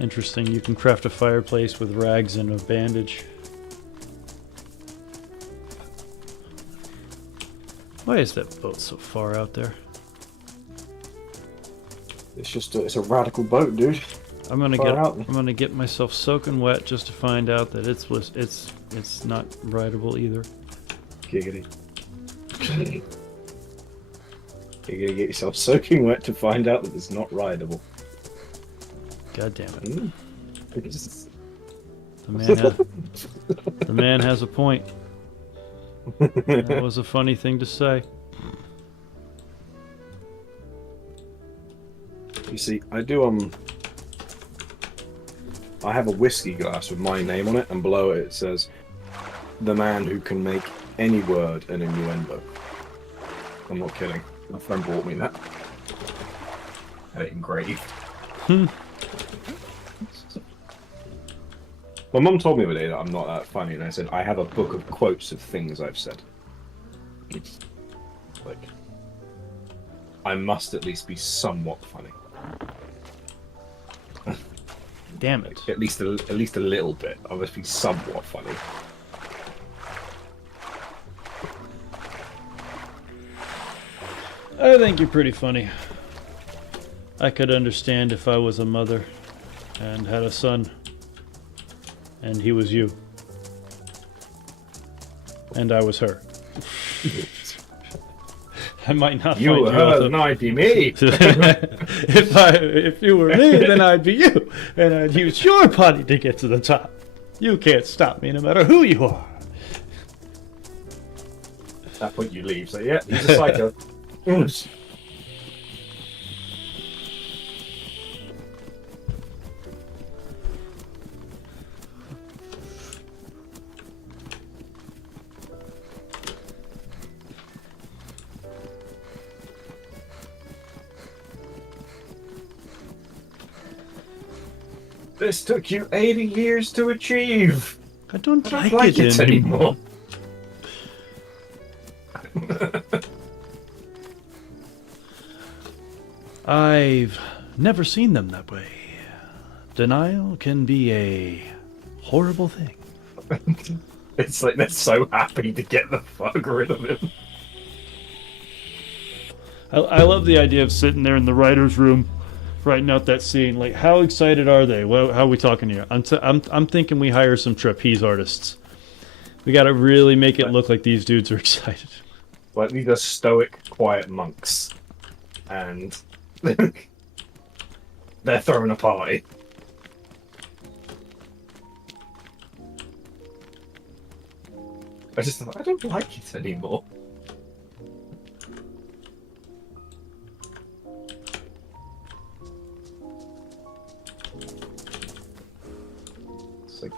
Interesting, you can craft a fireplace with rags and a bandage. Why is that boat so far out there? It's a radical boat, dude. I'm gonna get myself soaking wet just to find out that it's not rideable either. Giggity. You're gonna get yourself soaking wet to find out that it's not rideable. God damn it. Mm. The man has a point. That was a funny thing to say. You see, I have a whiskey glass with my name on it, and below it says, "The man who can make any word an innuendo." I'm not kidding. My friend bought me that. Had it engraved. My mum told me the other day that I'm not that funny, and I said, I have a book of quotes of things I've said. It's like, I must at least be somewhat funny. Damn it. Like, at least a little bit. I must be somewhat funny. I think you're pretty funny. I could understand if I was a mother and had a son, and he was you, and I was her. I might not. You were her, then I'd be me. If you were me, then I'd be you, and I'd use your body to get to the top. You can't stop me, no matter who you are. At that point, you leave. So yeah, he's a psycho. This took you 80 years to achieve. I don't I don't like it anymore. I've never seen them that way. Denial can be a horrible thing. It's like they're so happy to get the fuck rid of him. I love the idea of sitting there in the writer's room writing out that scene. Like, how excited are they? Well, how are we talking here? I'm thinking we hire some trapeze artists. We got to really make it look like these dudes are excited. Like, these are stoic, quiet monks. And they're throwing a party. I don't like it anymore. It's like...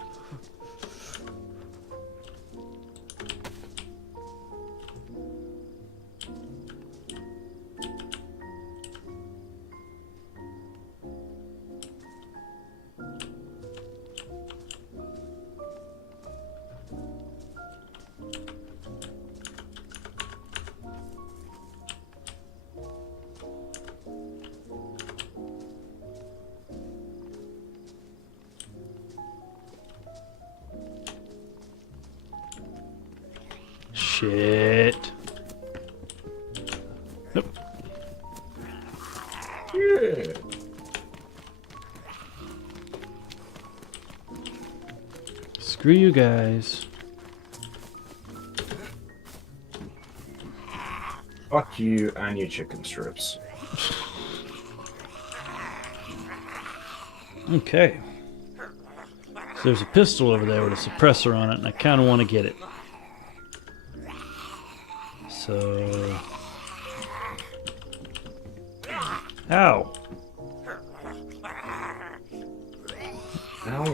Shit. Nope. Yeah. Screw you guys. Fuck you and your chicken strips. Okay. So there's a pistol over there with a suppressor on it, and I kind of want to get it. So... Ow! Ow.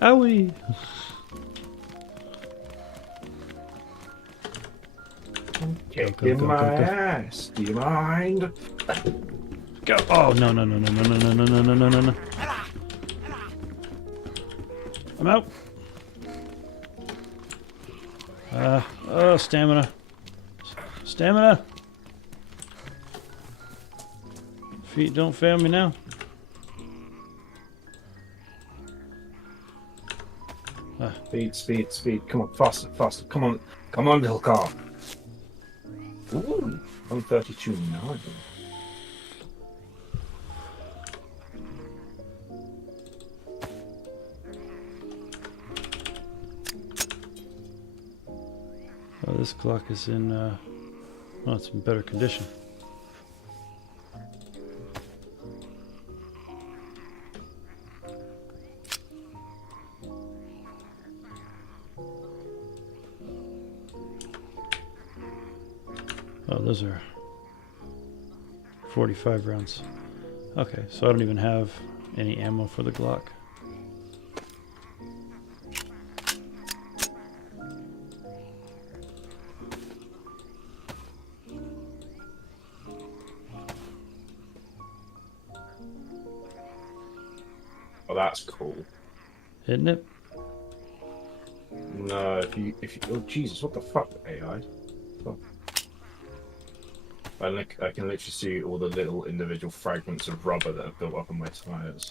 Owie! Kicking my ass. Do you mind? Go! Oh, no, no, no, no, no, no, no, no, no, no, no, no. I'm out. Oh, stamina. Stamina! Feet don't fail me now. Speed. Come on, faster. Come on, little car. Ooh, 132.9. Oh, this clock is in, well, it's in better condition. Oh, those are 45 rounds. Okay, so I don't even have any ammo for the Glock. Oh, that's cool. Isn't it? No, if you oh Jesus, what the fuck, AI? Oh. I can literally see all the little individual fragments of rubber that have built up on my tires.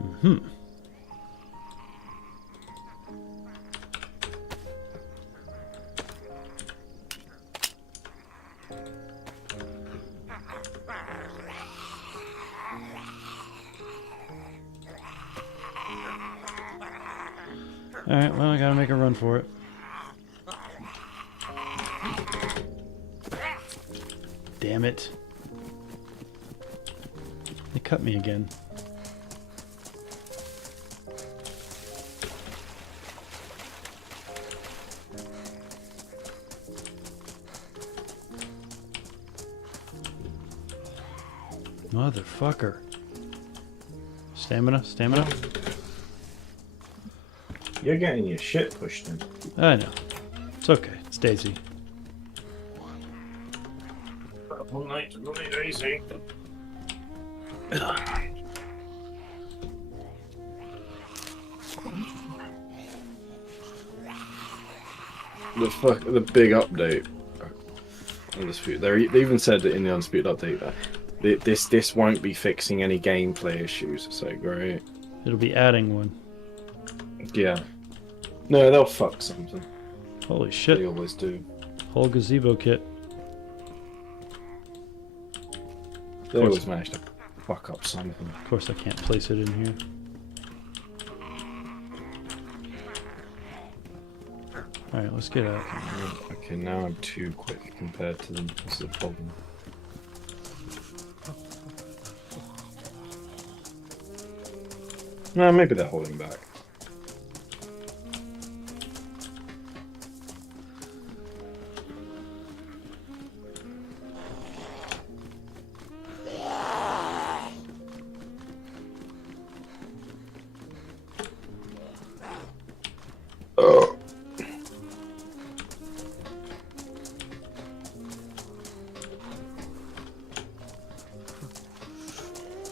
Mm-hmm. Alright, well, I gotta make a run for it. Damn it. They cut me again. Motherfucker. Stamina? You're getting your shit pushed in. I know. It's okay. It's Daisy. All night, Daisy. The big update. Undisputed. They even said that in the Undisputed update that this won't be fixing any gameplay issues. So great. It'll be adding one. Yeah. No, they'll fuck something. Holy shit. They always do. Whole gazebo kit. They always manage to fuck up something. Of course I can't place it in here. Alright, let's get out. Okay, now I'm too quick compared to them. That's the problem. No, maybe they're holding back.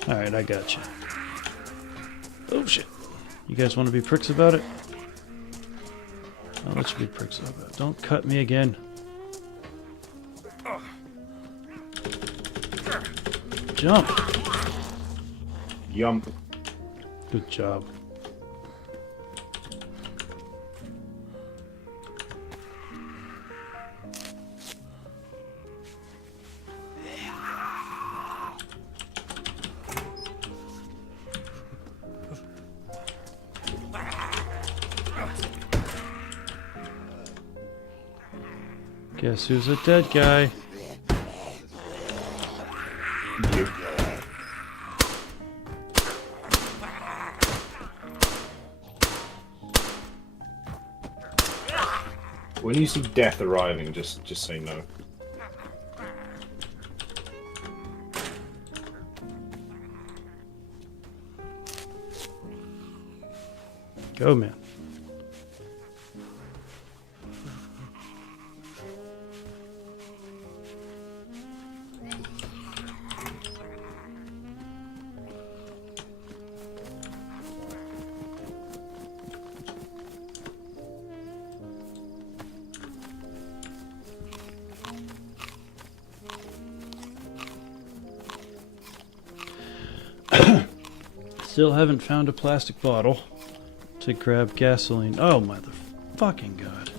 Alright, I got you. Oh shit. You guys want to be pricks about it? I'll let you be pricks about it. Don't cut me again. Jump. Yump. Good job. Guess who's a dead guy? When you see death arriving, just say no. Go, man. Still haven't found a plastic bottle to grab gasoline. Oh my fucking god.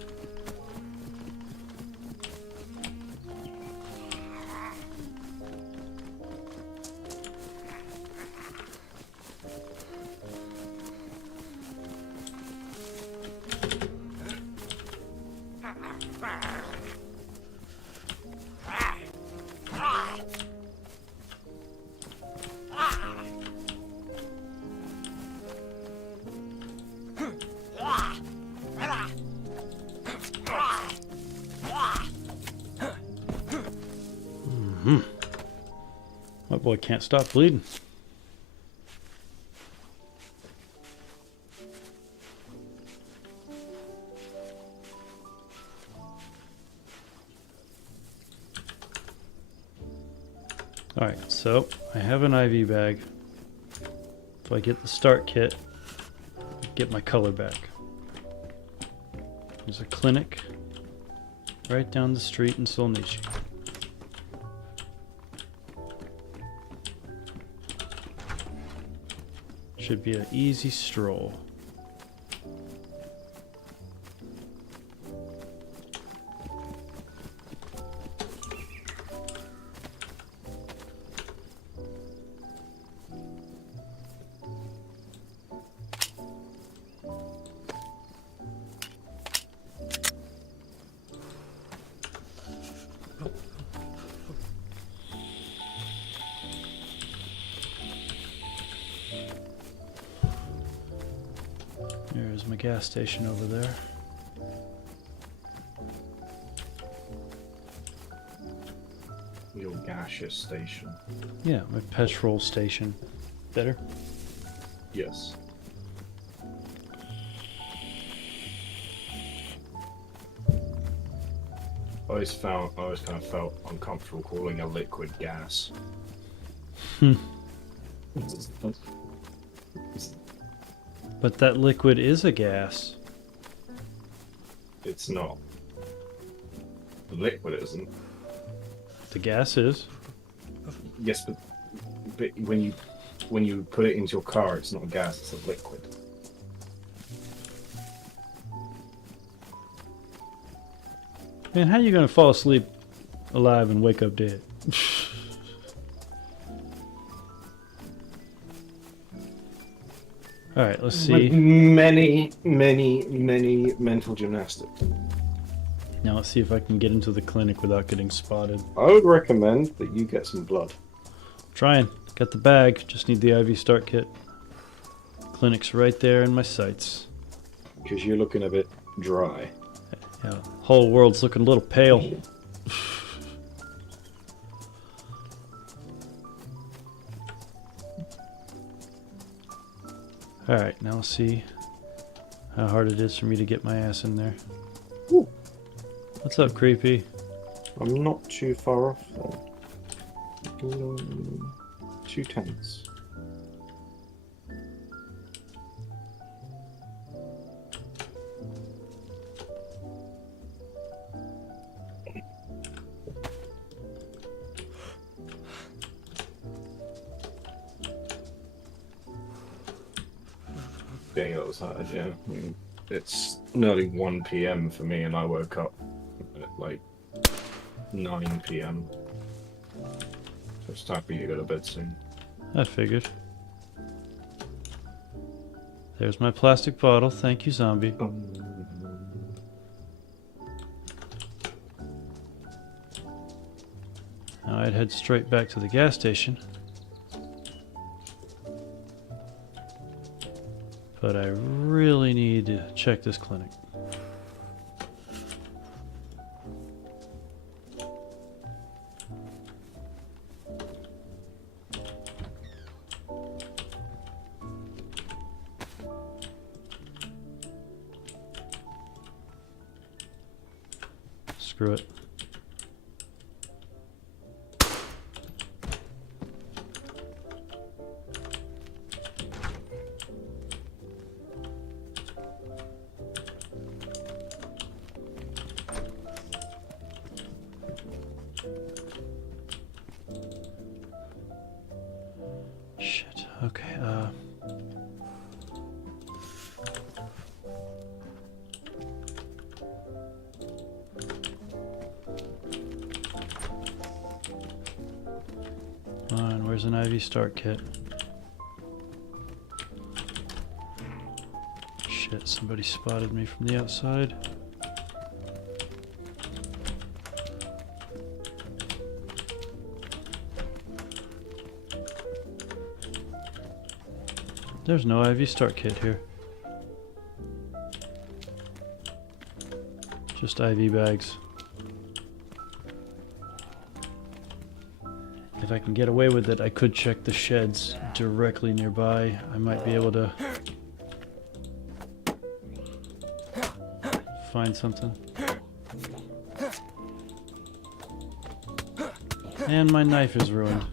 My boy can't stop bleeding. Alright, so I have an IV bag. If I get the start kit, I get my color back. There's a clinic right down the street in Solnichi. Should be an easy stroll. There's my gas station over there. Your gaseous station. Yeah, my petrol station. Better? Yes. I always kind of felt uncomfortable calling a liquid gas. But that liquid is a gas. It's not. The liquid isn't. The gas is. Yes, but when you put it into your car, it's not a gas; it's a liquid. Man, how are you gonna fall asleep alive and wake up dead? Alright, let's see. Many mental gymnastics. Now let's see if I can get into the clinic without getting spotted. I would recommend that you get some blood. Trying. Got the bag. Just need the IV start kit. Clinic's right there in my sights. Because you're looking a bit dry. Yeah, whole world's looking a little pale. Alright, now let's see how hard it is for me to get my ass in there. Ooh. What's up, creepy? I'm not too far off though. 2 tenths. Dang, that was hard, yeah. I mean, it's nearly 1 PM for me and I woke up at like 9 PM. So it's time for you to go to bed soon. I figured. There's my plastic bottle. Thank you, zombie. Now I'd head straight back to the gas station. But I really need to check this clinic. screw it. Shit. Okay. Where's an IV start kit? Shit, somebody spotted me from the outside. There's no IV start kit here. Just IV bags. If I can get away with it, I could check the sheds directly nearby. I might be able to find something. And my knife is ruined.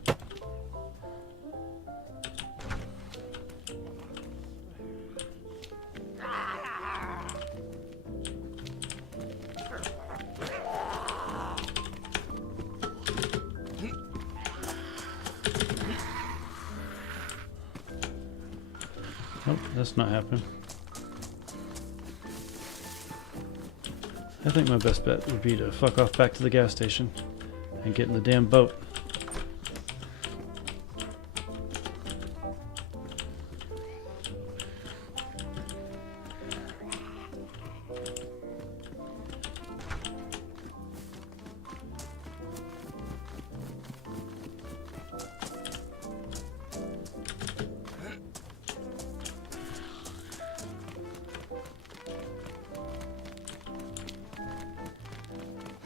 Nope, that's not happening. I think my best bet would be to fuck off back to the gas station and get in the damn boat.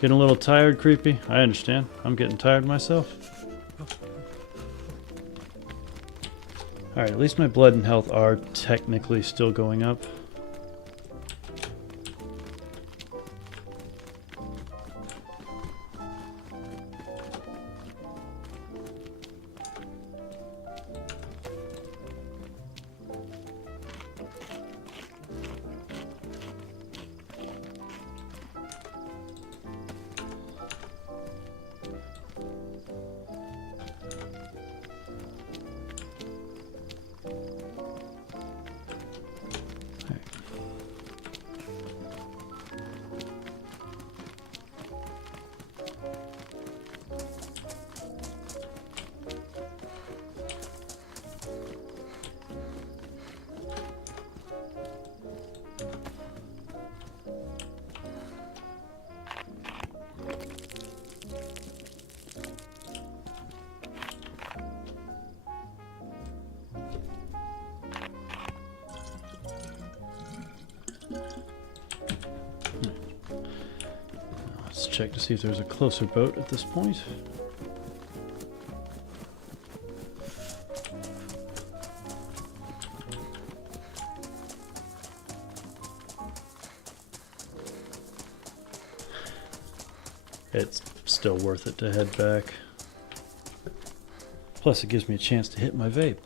Getting a little tired, creepy? I understand. I'm getting tired myself. Alright, at least my blood and health are technically still going up. Let's check to see if there's a closer boat at this point. It's still worth it to head back. Plus it gives me a chance to hit my vape.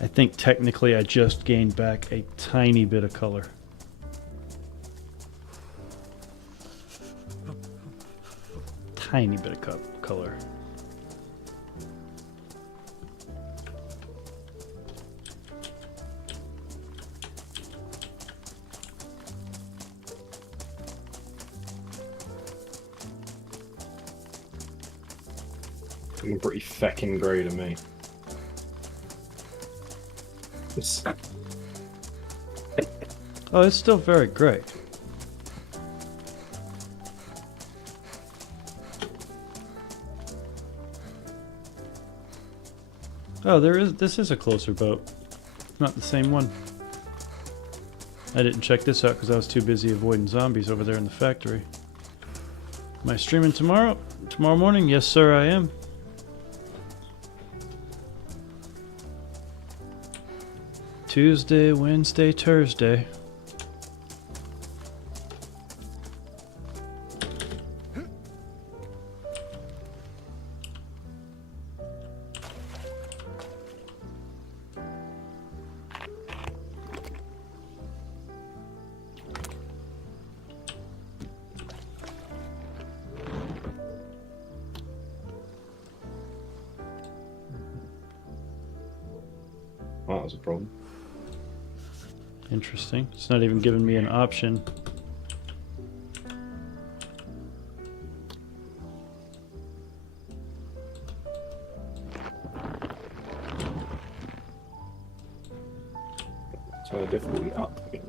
I think technically I just gained back a tiny bit of color. Tiny bit of color. Looking pretty feckin' grey to me. Oh, it's still very gray. Oh, this is a closer boat. Not the same one. I didn't check this out because I was too busy avoiding zombies over there in the factory. Am I streaming tomorrow? Tomorrow morning? Yes, sir, I am. Tuesday, Wednesday, Thursday. Oh, that was a problem. Interesting. It's not even giving me an option. So difficulty up again.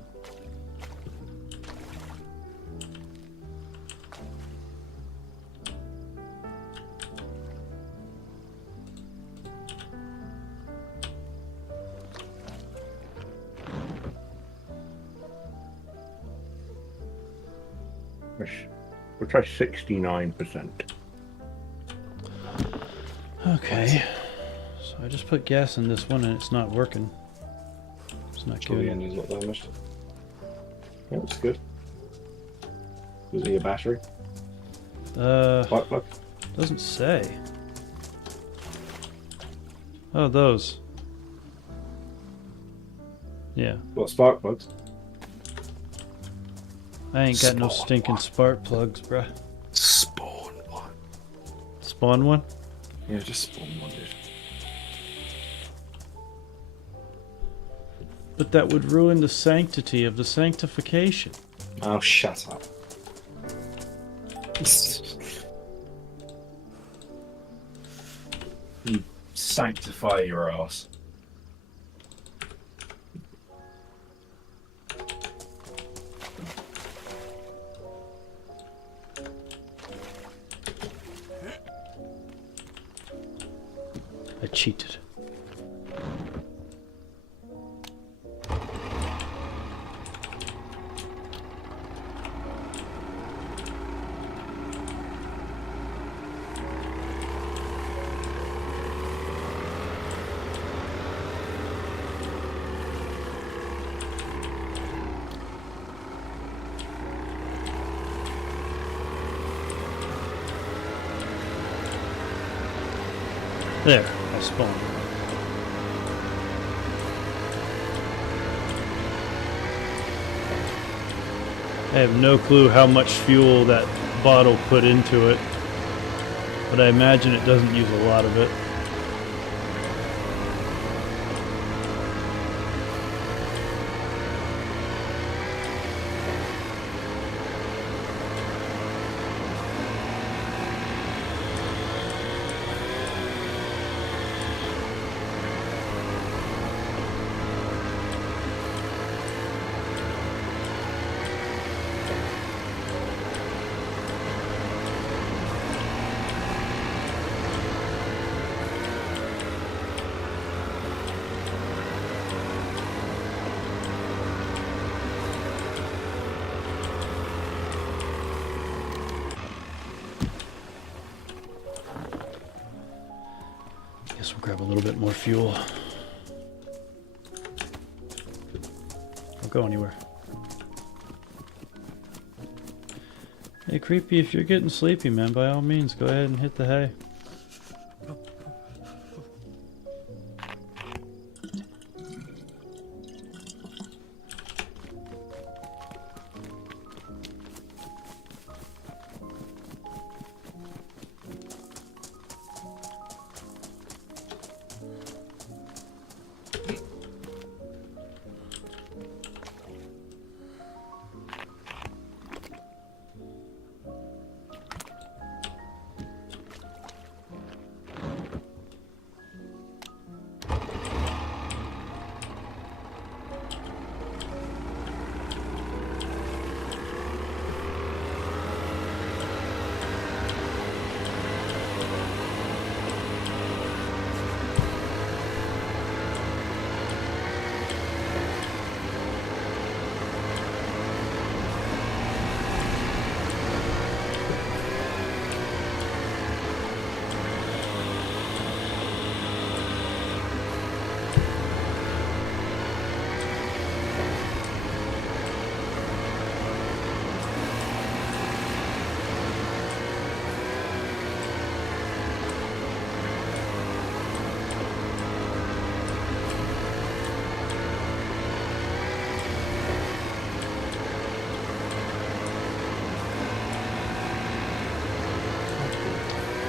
We'll try 69%. Okay. So I just put gas in this one and it's not working. It's not Sure, the giving. engine's not damaged. Yeah, that's good. Was it your battery? Spark plug? Doesn't say. Oh, those. Yeah. What, spark plugs? I ain't got no Spawn stinking one. spark plugs, bruh. Spawn one. Spawn one? Yeah, just spawn one, dude. But that would ruin the sanctity of the sanctification. Oh, shut up. You sanctify your ass. I cheated. There, I spawned. I have no clue how much fuel that bottle put into it, but I imagine it doesn't use a lot of it. Guess we'll grab a little bit more fuel. Don't go anywhere. Hey, Creepy, if you're getting sleepy, man, by all means, go ahead and hit the hay.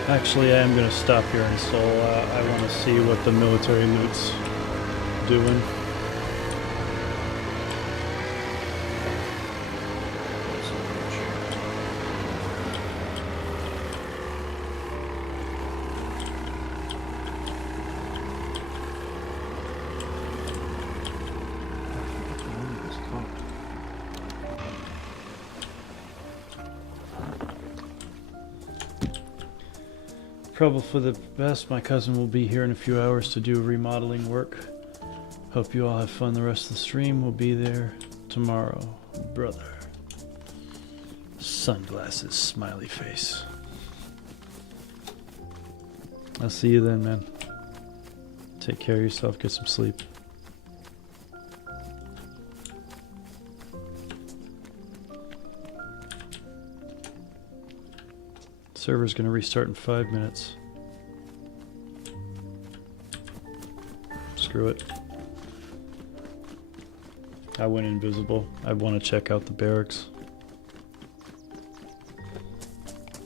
Actually, I am going to stop here in Seoul. I want to see what the military loot's doing. Probably for the best. My cousin will be here in a few hours to do remodeling work. Hope you all have fun the rest of the stream. We'll be there tomorrow, brother. Sunglasses, smiley face. I'll see you then, man. Take care of yourself, get some sleep. Server's gonna restart in 5 minutes. Screw it. I went invisible. I want to check out the barracks.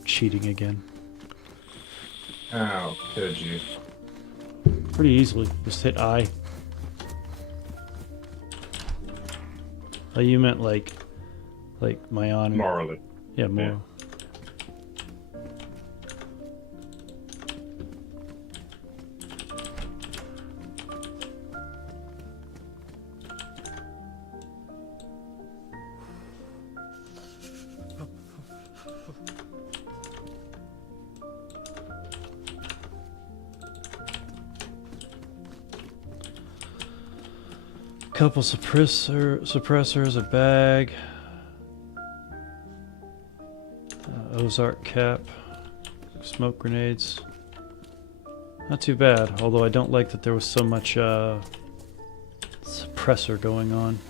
Cheating again. How could you? Pretty easily. Just hit I. Oh, you meant like my on. Morally. Yeah, more. Yeah. Couple suppressors, a bag, Ozark cap, smoke grenades. Not too bad, although I don't like that there was so much suppressor going on.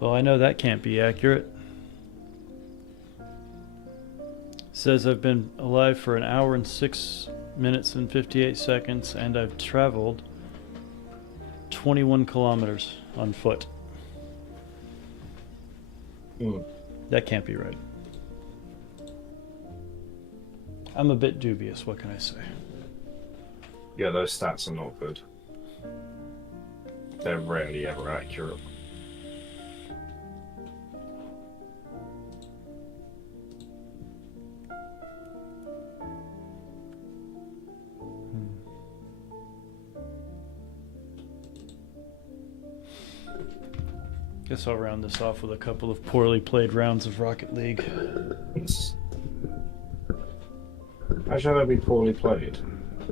Well, I know that can't be accurate. Says I've been alive for 1 hour and 6 minutes and 58 seconds, and I've traveled 21 kilometers on foot. That can't be right. I'm a bit dubious, what can I say? Yeah, those stats are not good. They're rarely ever accurate. Guess I'll round this off with a couple of poorly played rounds of Rocket League. How shall they be poorly played?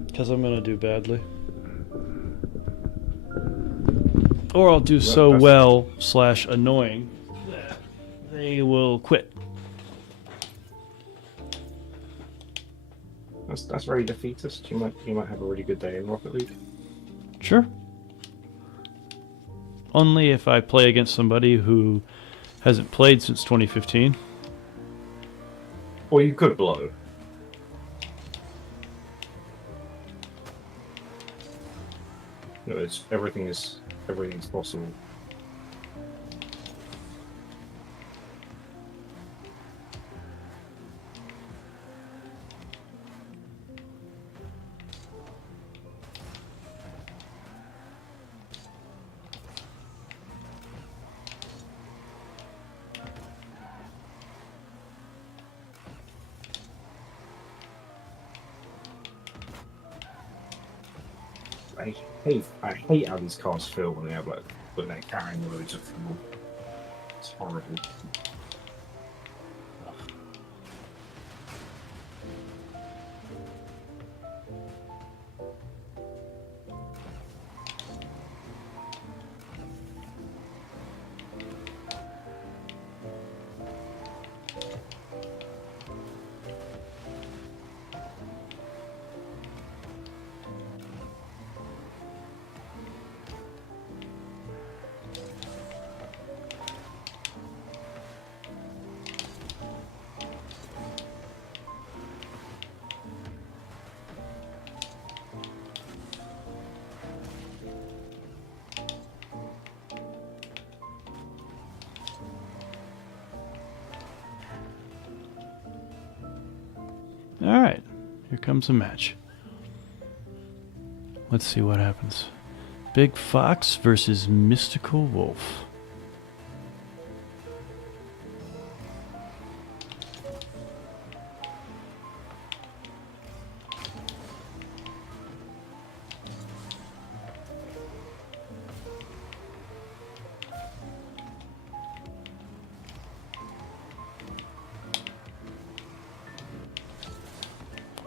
Because I'm going to do badly. Or I'll do so well / annoying that they will quit. That's very defeatist. You might have a really good day in Rocket League. Sure. Only if I play against somebody who hasn't played since 2015. Or you could blow. No, it's everything's possible. I hate how these cars feel when they have like when they're carrying loads of fuel. It's horrible. Alright, here comes a match. Let's see what happens. Big Fox versus Mystical Wolf.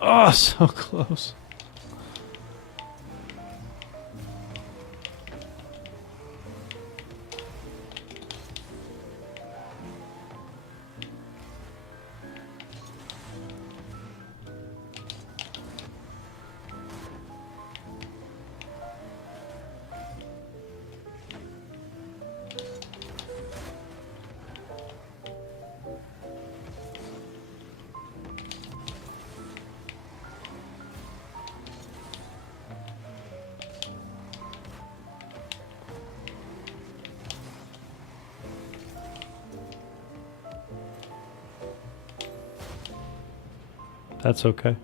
Oh, so close. That's okay.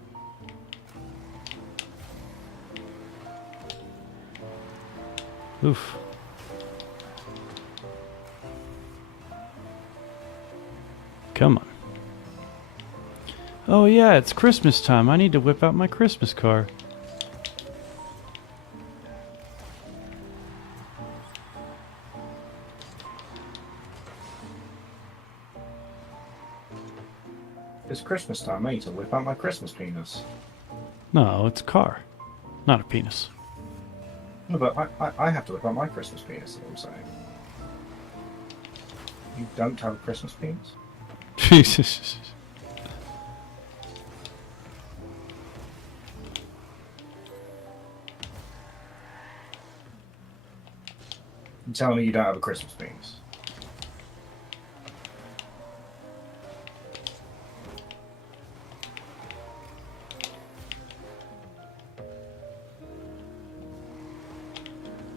Oof. Come on. Oh yeah, it's Christmas time. I need to whip out my Christmas car. It's Christmas time, mate, to whip out my Christmas penis. No, it's a car, not a penis. No, but I have to whip out my Christmas penis, is what I'm saying. You don't have a Christmas penis? Jesus. You telling me you don't have a Christmas penis?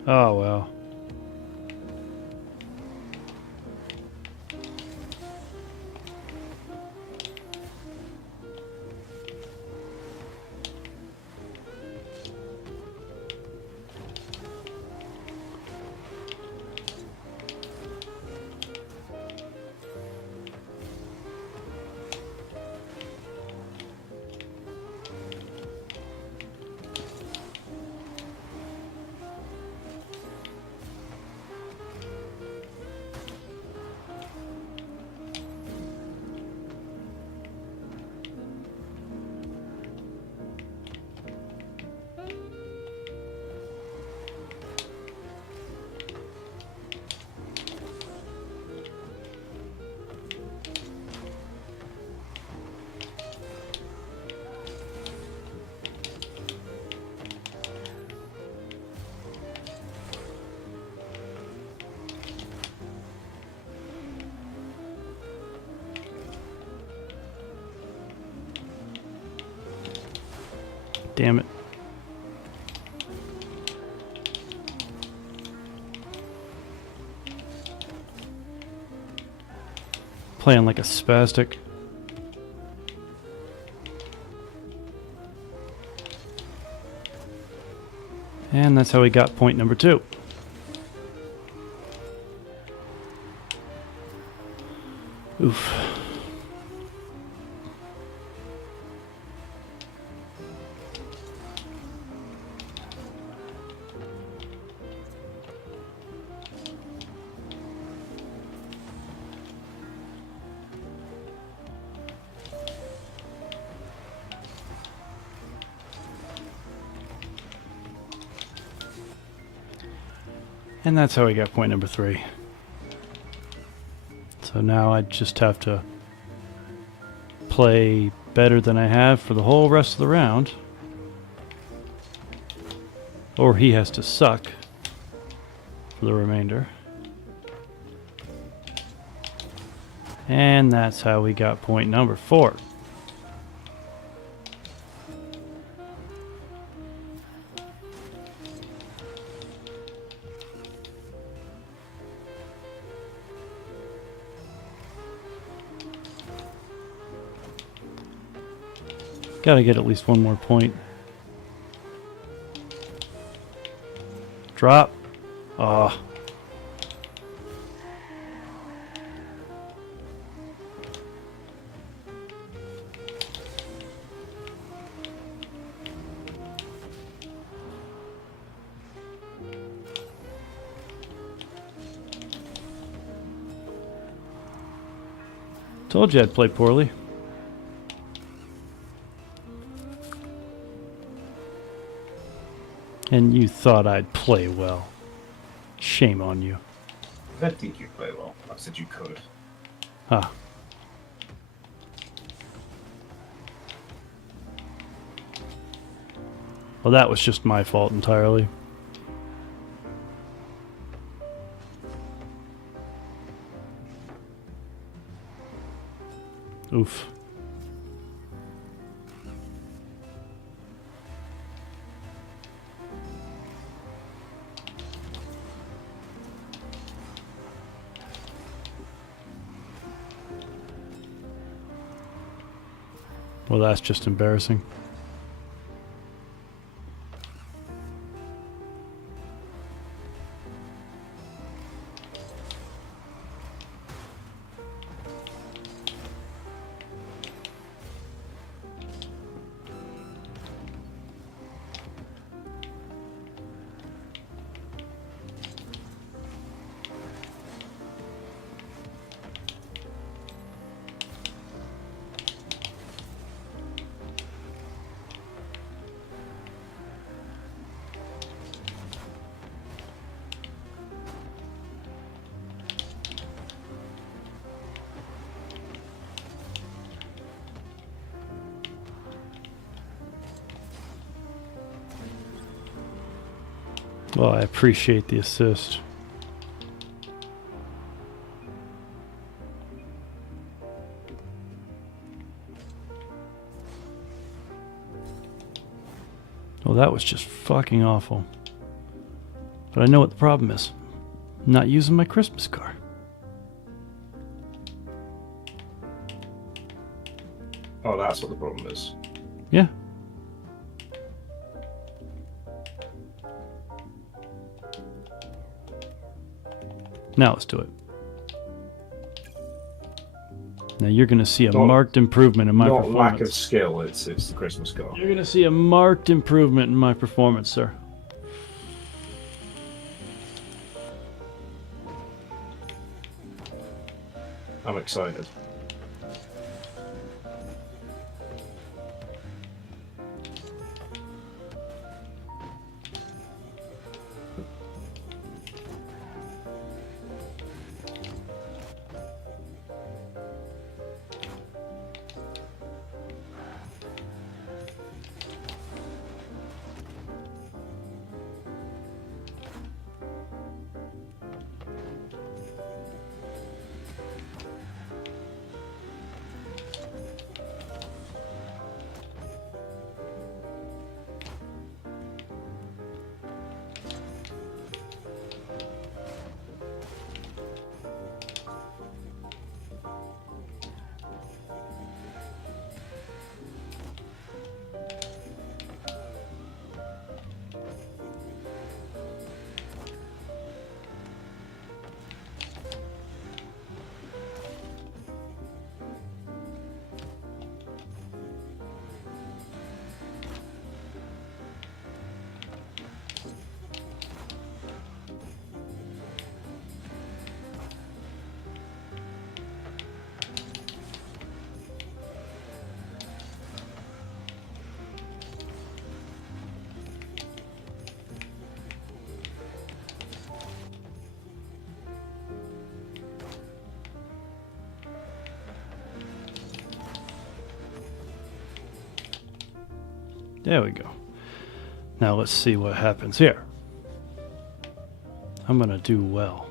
Oh well. Damn it. Playing like a spastic. And that's how we got point number 2. Oof. And that's how we got point number 3. So now I just have to play better than I have for the whole rest of the round. Or he has to suck for the remainder. And that's how we got point number 4. Gotta get at least one more point. Drop. Ah. Told you I'd play poorly. And you thought I'd play well. Shame on you. I don't think you play well. I said you could. Ah. Well, that was just my fault entirely. Oof. Well, that's just embarrassing. Well, I appreciate the assist. Well, that was just fucking awful. But I know what the problem is. I'm not using my Christmas car. Oh, that's what the problem is. Yeah. Now let's do it. Now you're going to see a marked improvement in my Not performance. lack of skill, it's the Christmas car. You're going to see a marked improvement in my performance, sir. I'm excited. There we go. Now let's see what happens here. I'm gonna do well.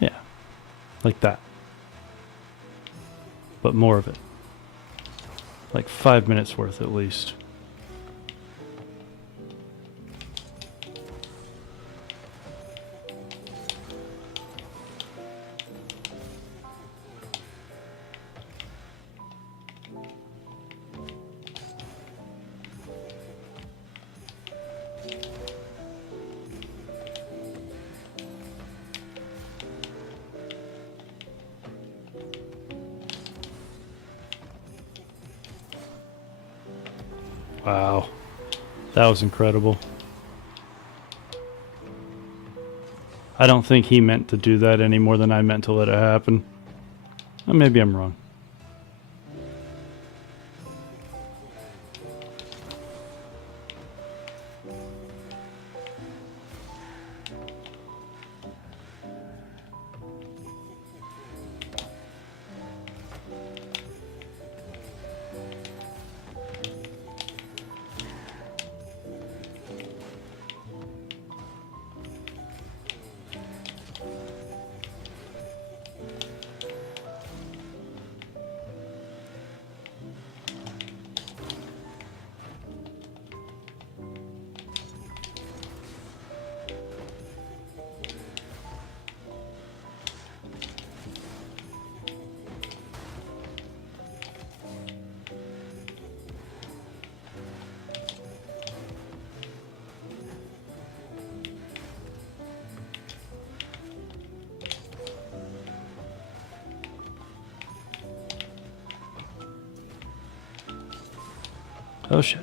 Yeah, like that. But more of it. Like 5 minutes worth at least. Wow, that was incredible. I don't think he meant to do that any more than I meant to let it happen. Maybe I'm wrong. Oh shit.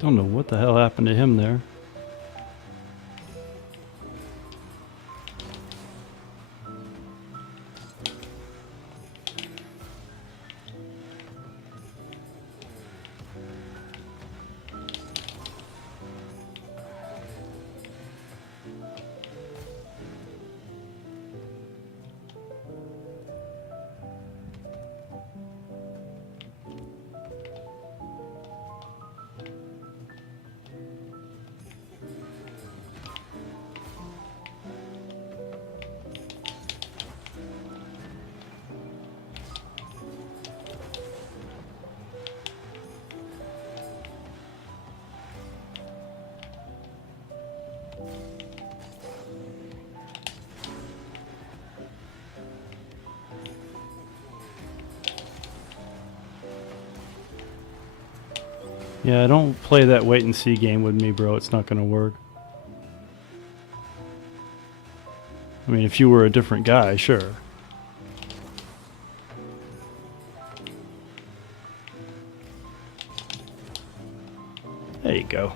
Don't know what the hell happened to him there. Yeah, don't play that wait and see game with me, bro. It's not gonna work. I mean, if you were a different guy, sure. There you go.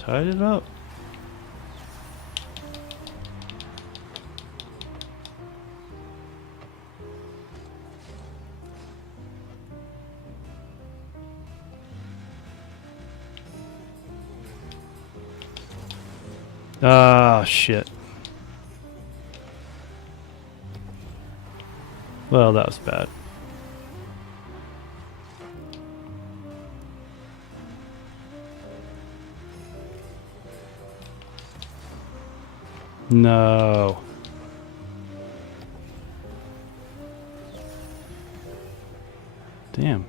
Tied it up. Ah, shit. Well, that was bad. No. Damn.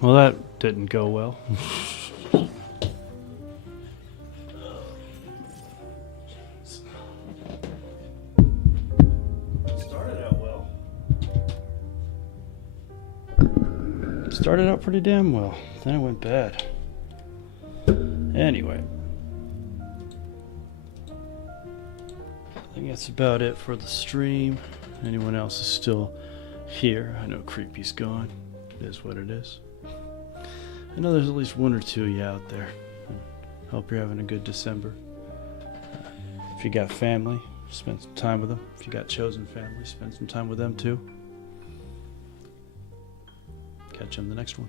Well, that didn't go well. Started out well. Started out pretty damn well. Then it went bad. Anyway. I think that's about it for the stream. Anyone else is still here? I know Creepy's gone. It is what it is. I know there's at least one or two of you out there. Hope you're having a good December. If you got family, spend some time with them. If you got chosen family, spend some time with them too. Catch you on the next one.